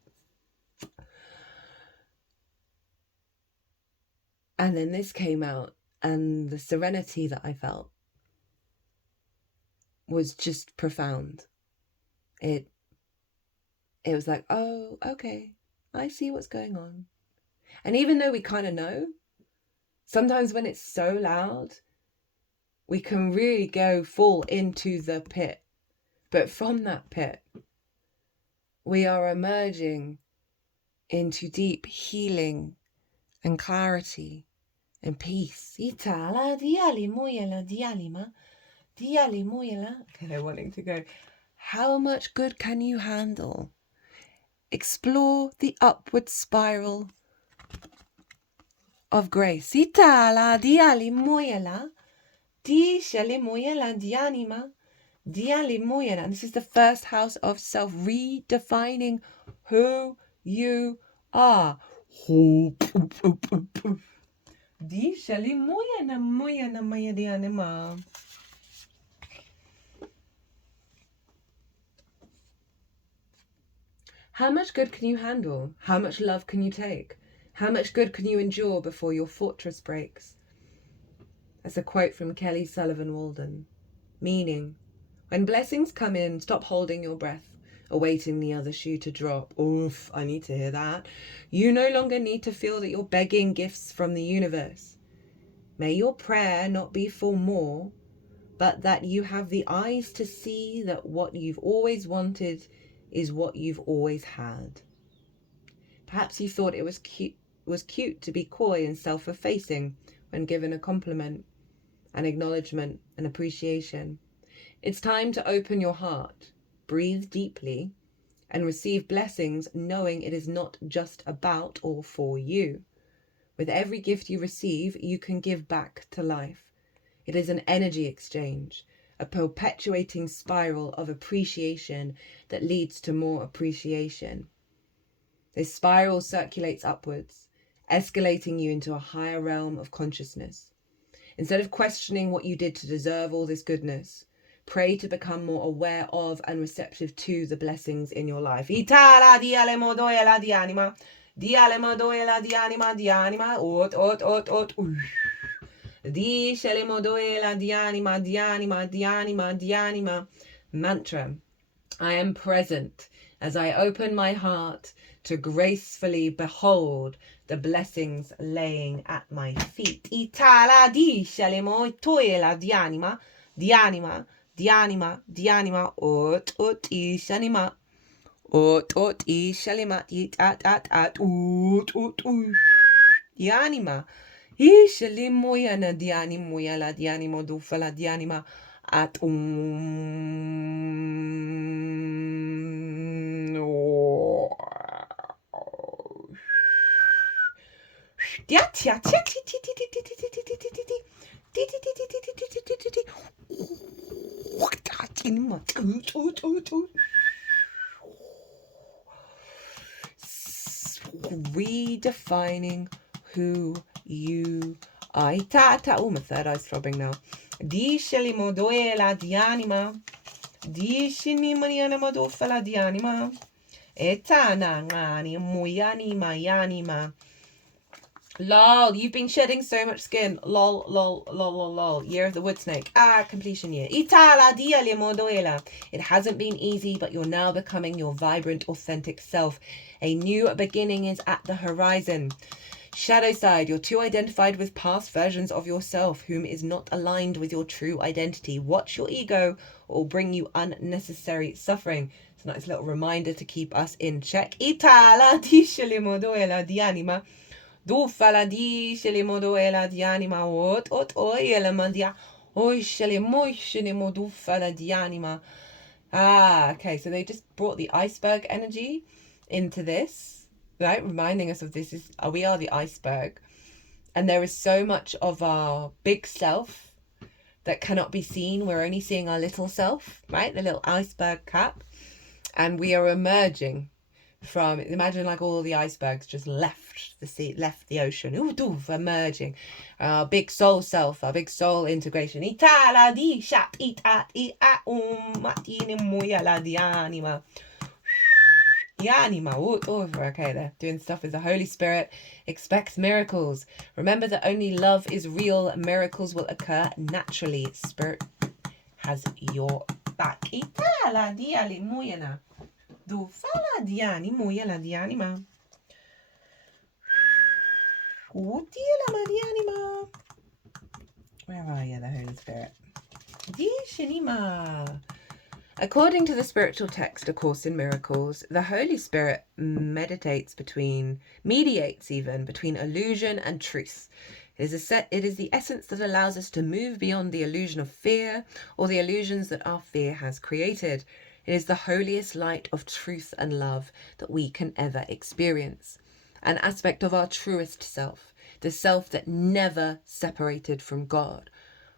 And then this came out, and the serenity that I felt was just profound. It was like, oh, okay, I see what's going on. And even though we kind of know, sometimes when it's so loud, we can really fall into the pit. But from that pit, we are emerging into deep healing and clarity and peace. Okay, they're wanting to go. How much good can you handle? Explore the upward spiral of grace. And this is the first house of self, redefining who you are. How much good can you handle? How much love can you take? How much good can you endure before your fortress breaks? That's a quote from Kelly Sullivan Walden. Meaning, when blessings come in, stop holding your breath, awaiting the other shoe to drop. Oof, I need to hear that. You no longer need to feel that you're begging gifts from the universe. May your prayer not be for more, but that you have the eyes to see that what you've always wanted is what you've always had. Perhaps you thought it was cute to be coy and self-effacing when given a compliment, an acknowledgement, an appreciation. It's time to open your heart, breathe deeply, and receive blessings knowing it is not just about or for you. With every gift you receive, you can give back to life. It is an energy exchange, a perpetuating spiral of appreciation that leads to more appreciation. This spiral circulates upwards, escalating you into a higher realm of consciousness. Instead of questioning what you did to deserve all this goodness, pray to become more aware of and receptive to the blessings in your life. Mantra. I am present as I open my heart to gracefully behold the blessings laying at my feet. Itala di shalemo toela di anima, di anima, di anima, di anima, ot ishanima, ot ishalima, it at, ut, di anima, ishalimoyana di animoya la di animo dufala di anima, at redefining who you are. Oh, my third eye's throbbing now. Disheli modoela di anima. Dishini maniana modofala di anima. Etana ngani muyani mayanima. Lol, you've been shedding so much skin. Lol. Year of the wood snake. Completion year. Itala diale modoela. It hasn't been easy, but you're now becoming your vibrant, authentic self. A new beginning is at the horizon. Shadow side, you're too identified with past versions of yourself, whom is not aligned with your true identity. Watch your ego, or will bring you unnecessary suffering. It's a nice little reminder to keep us in check. Itala diale modoela di anima. Dufala di shele modoela di anima ot oela mandia oi shele moishene modufala di anima. Okay, so they just brought the iceberg energy into this, right? Reminding us of this is we are the iceberg, and there is so much of our big self that cannot be seen. We're only seeing our little self, right? The little iceberg cap, and we are emerging from, imagine like all the icebergs just left the sea, left the ocean, emerging our big soul self, our big soul integration. Itala di shat itat matine muyala di anima. Okay, they're doing stuff with the Holy Spirit. Expect miracles. Remember that only love is real. Miracles will occur naturally. Spirit has your back. Itala di ali muyana. Do fala di animo la di anima. Utiela di anima. Where are you, the Holy Spirit? Di shinima. According to the spiritual text, A Course in Miracles, the Holy Spirit mediates between illusion and truth. It is the essence that allows us to move beyond the illusion of fear or the illusions that our fear has created. It is the holiest light of truth and love that we can ever experience. An aspect of our truest self, the self that never separated from God.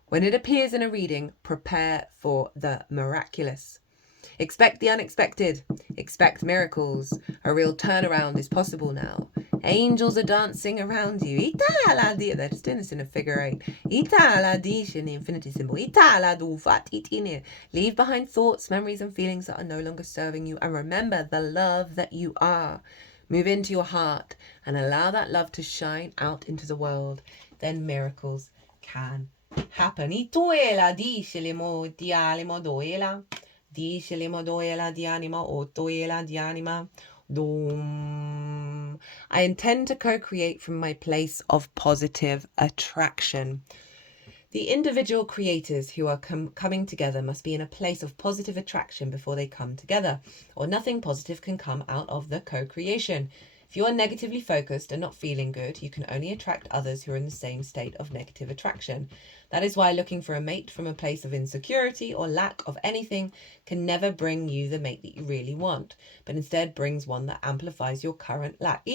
When it appears in a reading, prepare for the miraculous. Expect the unexpected. Expect miracles. A real turnaround is possible now. Angels are dancing around you. They're just doing this in a figure 8. In the infinity symbol. Leave behind thoughts, memories, and feelings that are no longer serving you. And remember the love that you are. Move into your heart and allow that love to shine out into the world. Then miracles can happen. Dice le modoela di anima, otoela di anima, dum. I intend to co-create from my place of positive attraction. The individual creators who are coming together must be in a place of positive attraction before they come together, or nothing positive can come out of the co-creation. If you are negatively focused and not feeling good, you can only attract others who are in the same state of negative attraction. That is why looking for a mate from a place of insecurity or lack of anything can never bring you the mate that you really want, but instead brings one that amplifies your current lack. I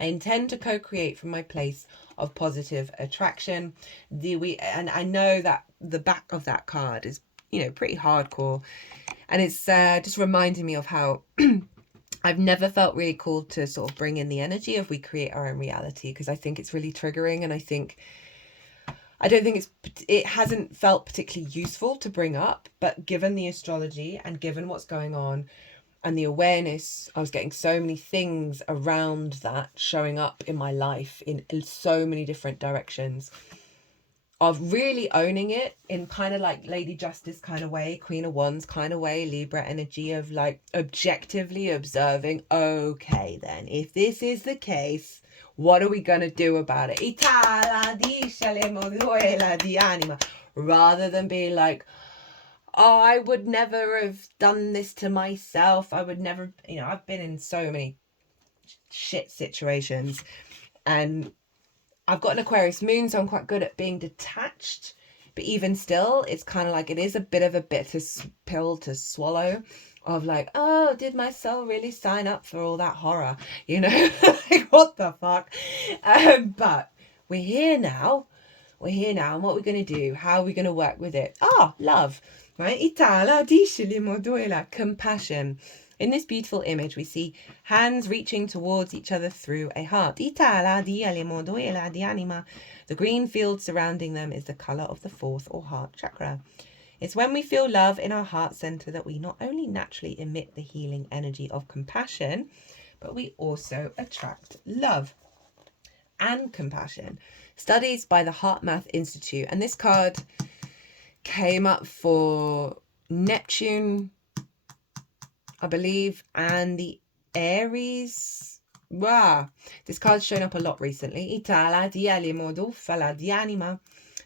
intend to co-create from my place of positive attraction. And I know that the back of that card is, pretty hardcore. And it's just reminding me of how I've never felt really called to sort of bring in the energy of we create our own reality, because I think it's really triggering, and I don't think it hasn't felt particularly useful to bring up, but given the astrology and given what's going on and the awareness, I was getting so many things around that showing up in my life in so many different directions. of really owning it in kind of like Lady Justice kind of way, Queen of Wands kind of way, Libra energy of like objectively observing, okay then, if this is the case, what are we going to do about it? Rather than being like, oh, I would never have done this to myself. I would never, I've been in so many shit situations, and I've got an Aquarius moon, so I'm quite good at being detached. But even still, it's kind of like, it is a bit of a bitter pill to swallow of like, oh, did my soul really sign up for all that horror? Like, what the fuck? But we're here now. And what we're going to do, how are we going to work with it? Love, right? Compassion. In this beautiful image, we see hands reaching towards each other through a heart. The green field surrounding them is the color of the fourth or heart chakra. It's when we feel love in our heart center that we not only naturally emit the healing energy of compassion, but we also attract love and compassion. Studies by the HeartMath Institute, and this card came up for Neptune, I believe, and the Aries. Wow, this card's shown up a lot recently.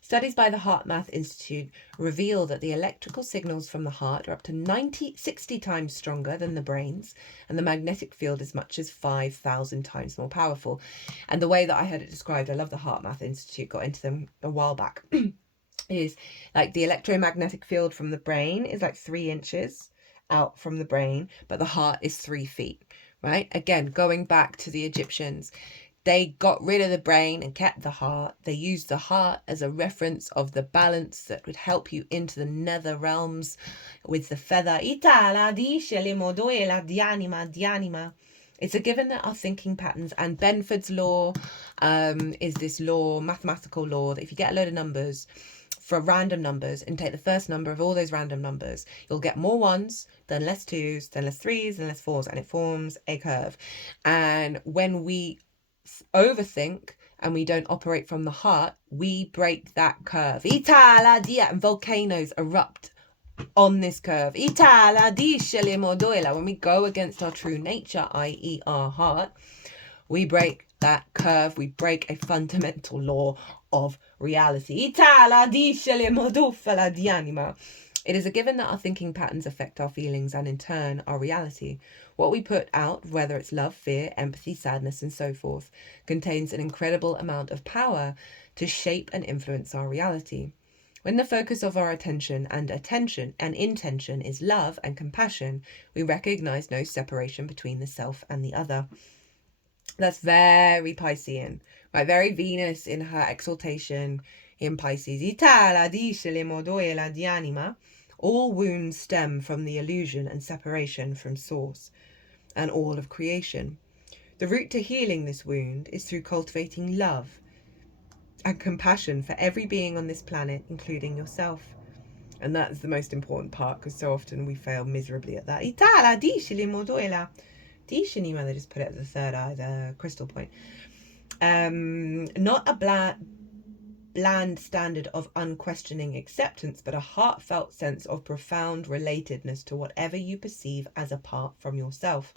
Studies by the HeartMath Institute reveal that the electrical signals from the heart are up to 60 times stronger than the brain's, and the magnetic field as much as 5,000 times more powerful. And the way that I heard it described, I love the HeartMath Institute, got into them a while back, is like the electromagnetic field from the brain is like 3 inches out from the brain, but the heart is 3 feet, right? Again, going back to the Egyptians, they got rid of the brain and kept the heart. They used the heart as a reference of the balance that would help you into the nether realms with the feather. It's a given that our thinking patterns, and Benford's law is this law, mathematical law, that if you get a load of numbers, for random numbers, and take the first number of all those random numbers, you'll get more ones, then less twos, then less threes, then less fours, and it forms a curve. And when we overthink and we don't operate from the heart, we break that curve. And volcanoes erupt on this curve. When we go against our true nature, i.e. our heart, we break that curve. We break a fundamental law of reality. It is a given that our thinking patterns affect our feelings and in turn our reality. What we put out, whether it's love, fear, empathy, sadness, and so forth, contains an incredible amount of power to shape and influence our reality. When the focus of our attention and intention is love and compassion, we recognize no separation between the self and the other. That's very Piscean, right? Very Venus in her exaltation in Pisces. All wounds stem from the illusion and separation from source and all of creation. The route to healing this wound is through cultivating love and compassion for every being on this planet, including yourself. And that's the most important part, because so often we fail miserably at that. They just put it at the third eye, the crystal point. Not a bland standard of unquestioning acceptance, but a heartfelt sense of profound relatedness to whatever you perceive as apart from yourself.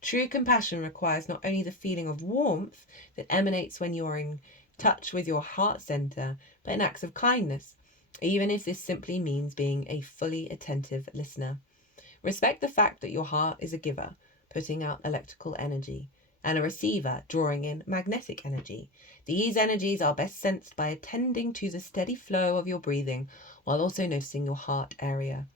True compassion requires not only the feeling of warmth that emanates when you're in touch with your heart center, but in acts of kindness, even if this simply means being a fully attentive listener. Respect the fact that your heart is a giver, putting out electrical energy, and a receiver, drawing in magnetic energy. These energies are best sensed by attending to the steady flow of your breathing, while also noticing your heart area.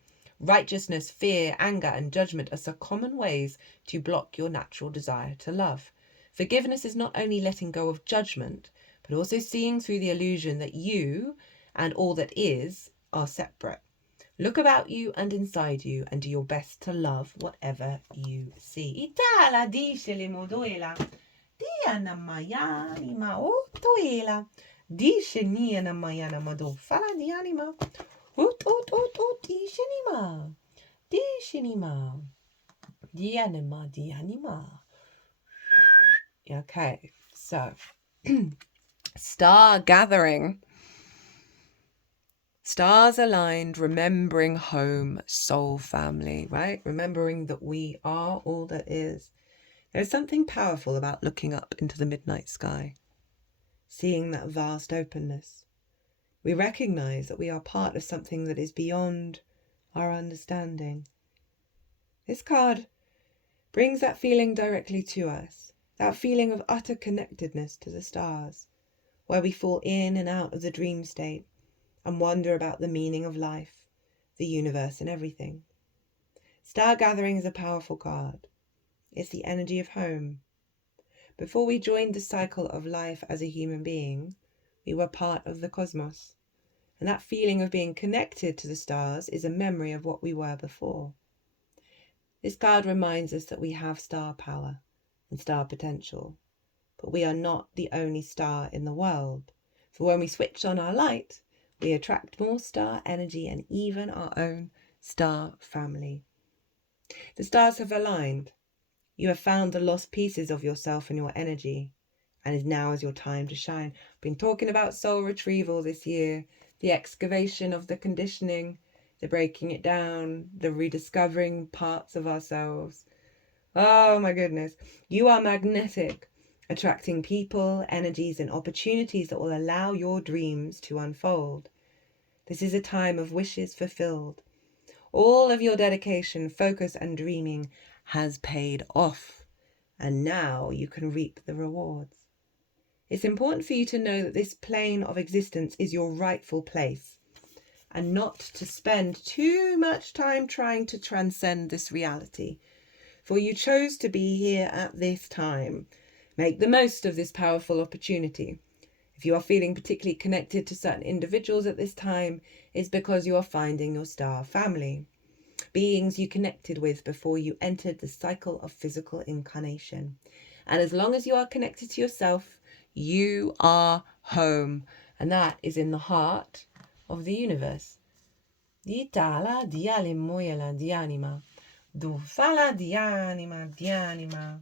Righteousness, fear, anger, and judgment are so common ways to block your natural desire to love. Forgiveness is not only letting go of judgment, but also seeing through the illusion that you and all that is are separate. Look about you and inside you and do your best to love whatever you see. Okay, so star gathering. Stars aligned, remembering home, soul family, right? Remembering that we are all that is. There's something powerful about looking up into the midnight sky, seeing that vast openness. We recognize that we are part of something that is beyond our understanding. This card brings that feeling directly to us, that feeling of utter connectedness to the stars, where we fall in and out of the dream state and wonder about the meaning of life, the universe, and everything. Star Gathering is a powerful card. It's the energy of home. Before we joined the cycle of life as a human being, we were part of the cosmos. And that feeling of being connected to the stars is a memory of what we were before. This card reminds us that we have star power and star potential, but we are not the only star in the world. For when we switch on our light, we attract more star energy and even our own star family. The stars have aligned. You have found the lost pieces of yourself and your energy, and now is your time to shine. I've been talking about soul retrieval this year, the excavation of the conditioning, the breaking it down, the rediscovering parts of ourselves. Oh my goodness. You are magnetic, attracting people, energies, and opportunities that will allow your dreams to unfold. This is a time of wishes fulfilled. All of your dedication, focus, and dreaming has paid off, and now you can reap the rewards. It's important for you to know that this plane of existence is your rightful place, and not to spend too much time trying to transcend this reality. For you chose to be here at this time. Make the most of this powerful opportunity. If you are feeling particularly connected to certain individuals at this time, it's because you are finding your star family, beings you connected with before you entered the cycle of physical incarnation. And as long as you are connected to yourself, you are home. And that is in the heart of the universe. Di tala, di alimoyela, di anima. Du fala, di anima, di anima.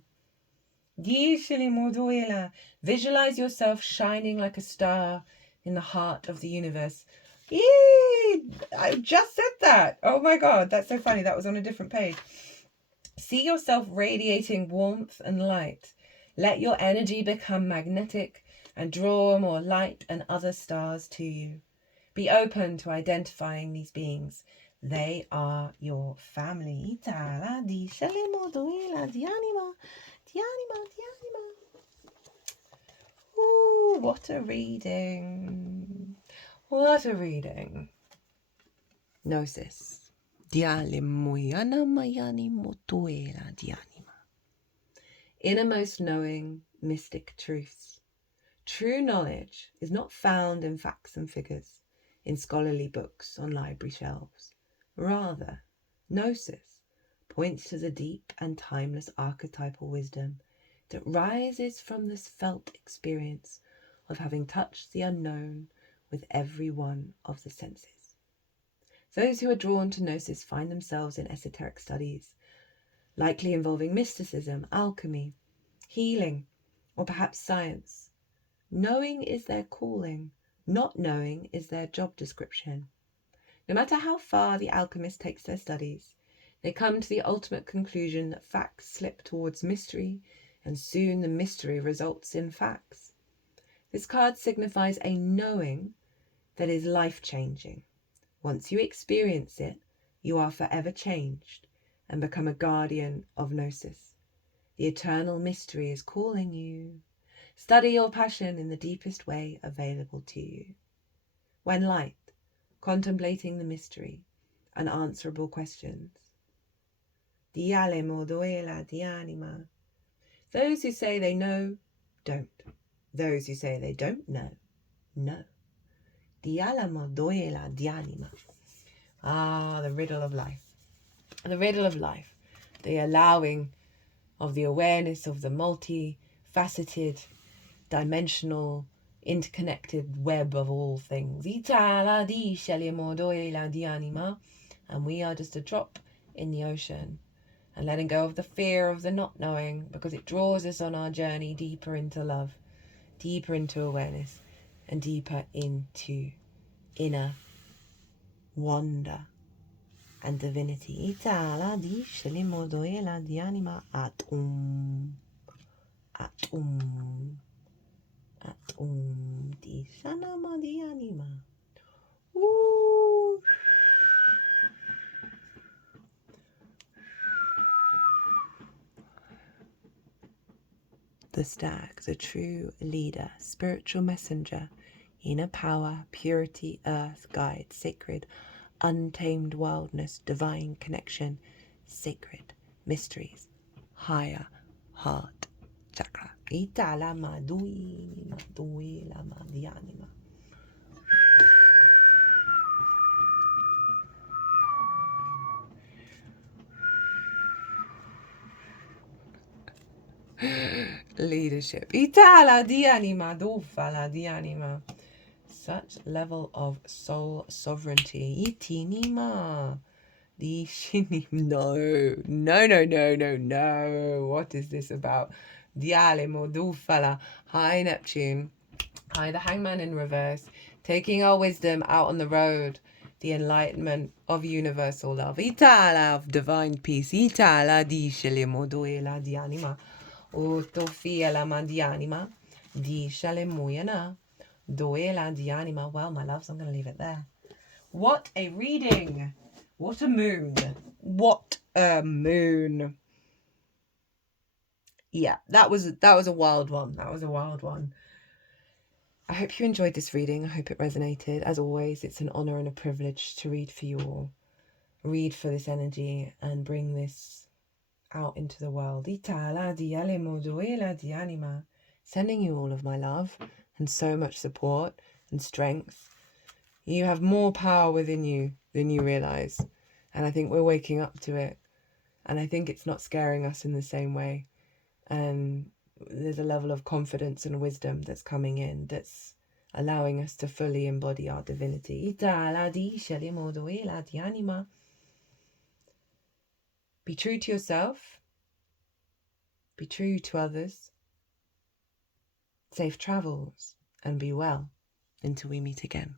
Visualize yourself shining like a star in the heart of the universe. I just said that. Oh my God, that's so funny. That was on a different page. See yourself radiating warmth and light. Let your energy become magnetic and draw more light and other stars to you. Be open to identifying these beings. They are your family. Ooh, what a reading. What a reading. Gnosis. Innermost knowing, mystic truths. True knowledge is not found in facts and figures, in scholarly books on library shelves. Rather, Gnosis points to the deep and timeless archetypal wisdom that rises from this felt experience of having touched the unknown with every one of the senses. Those who are drawn to Gnosis find themselves in esoteric studies, likely involving mysticism, alchemy, healing, or perhaps science. Knowing is their calling, not knowing is their job description. No matter how far the alchemist takes their studies, they come to the ultimate conclusion that facts slip towards mystery, and soon the mystery results in facts. This card signifies a knowing that is life-changing. Once you experience it, you are forever changed and become a guardian of Gnosis. The eternal mystery is calling you. Study your passion in the deepest way available to you. When light, contemplating the mystery, unanswerable questions. Dialemo duela di anima. Those who say they know, don't. Those who say they don't know, know. Dialemo duela di anima. Ah, the riddle of life. The riddle of life. The allowing of the awareness of the multifaceted, dimensional, interconnected web of all things. And we are just a drop in the ocean, and letting go of the fear of the not knowing, because it draws us on our journey deeper into love, deeper into awareness, and deeper into inner wonder, and divinity. Itala di shelimodoela di anima atum. Atum. Atum di shanama di anima. Ooh. The stag, the true leader, spiritual messenger, inner power, purity, earth, guide, sacred, untamed wildness, divine connection, sacred mysteries, higher heart chakra. Ita lama dui lama dianima. Leadership. Itala dianima dufala dianima. Such level of soul sovereignty. Itinima. Di shinim. No. What is this about? Diale modufala. Hi Neptune. Hi the Hangman in reverse. Taking our wisdom out on the road. The enlightenment of universal love. Itala of divine peace. Itala di shilimoduela di anima. Utofia la mandianima. Di shalemuyana. Doela di anima. Well, my loves, I'm going to leave it there. What a reading. What a moon. What a moon. Yeah, that was a wild one. That was a wild one. I hope you enjoyed this reading. I hope it resonated. As always, it's an honor and a privilege to read for you all. Read for this energy and bring this out into the world. Sending you all of my love and so much support and strength. You have more power within you than you realize. And I think we're waking up to it. And I think it's not scaring us in the same way. And there's a level of confidence and wisdom that's coming in that's allowing us to fully embody our divinity. Be true to yourself. Be true to others. Safe travels and be well until we meet again.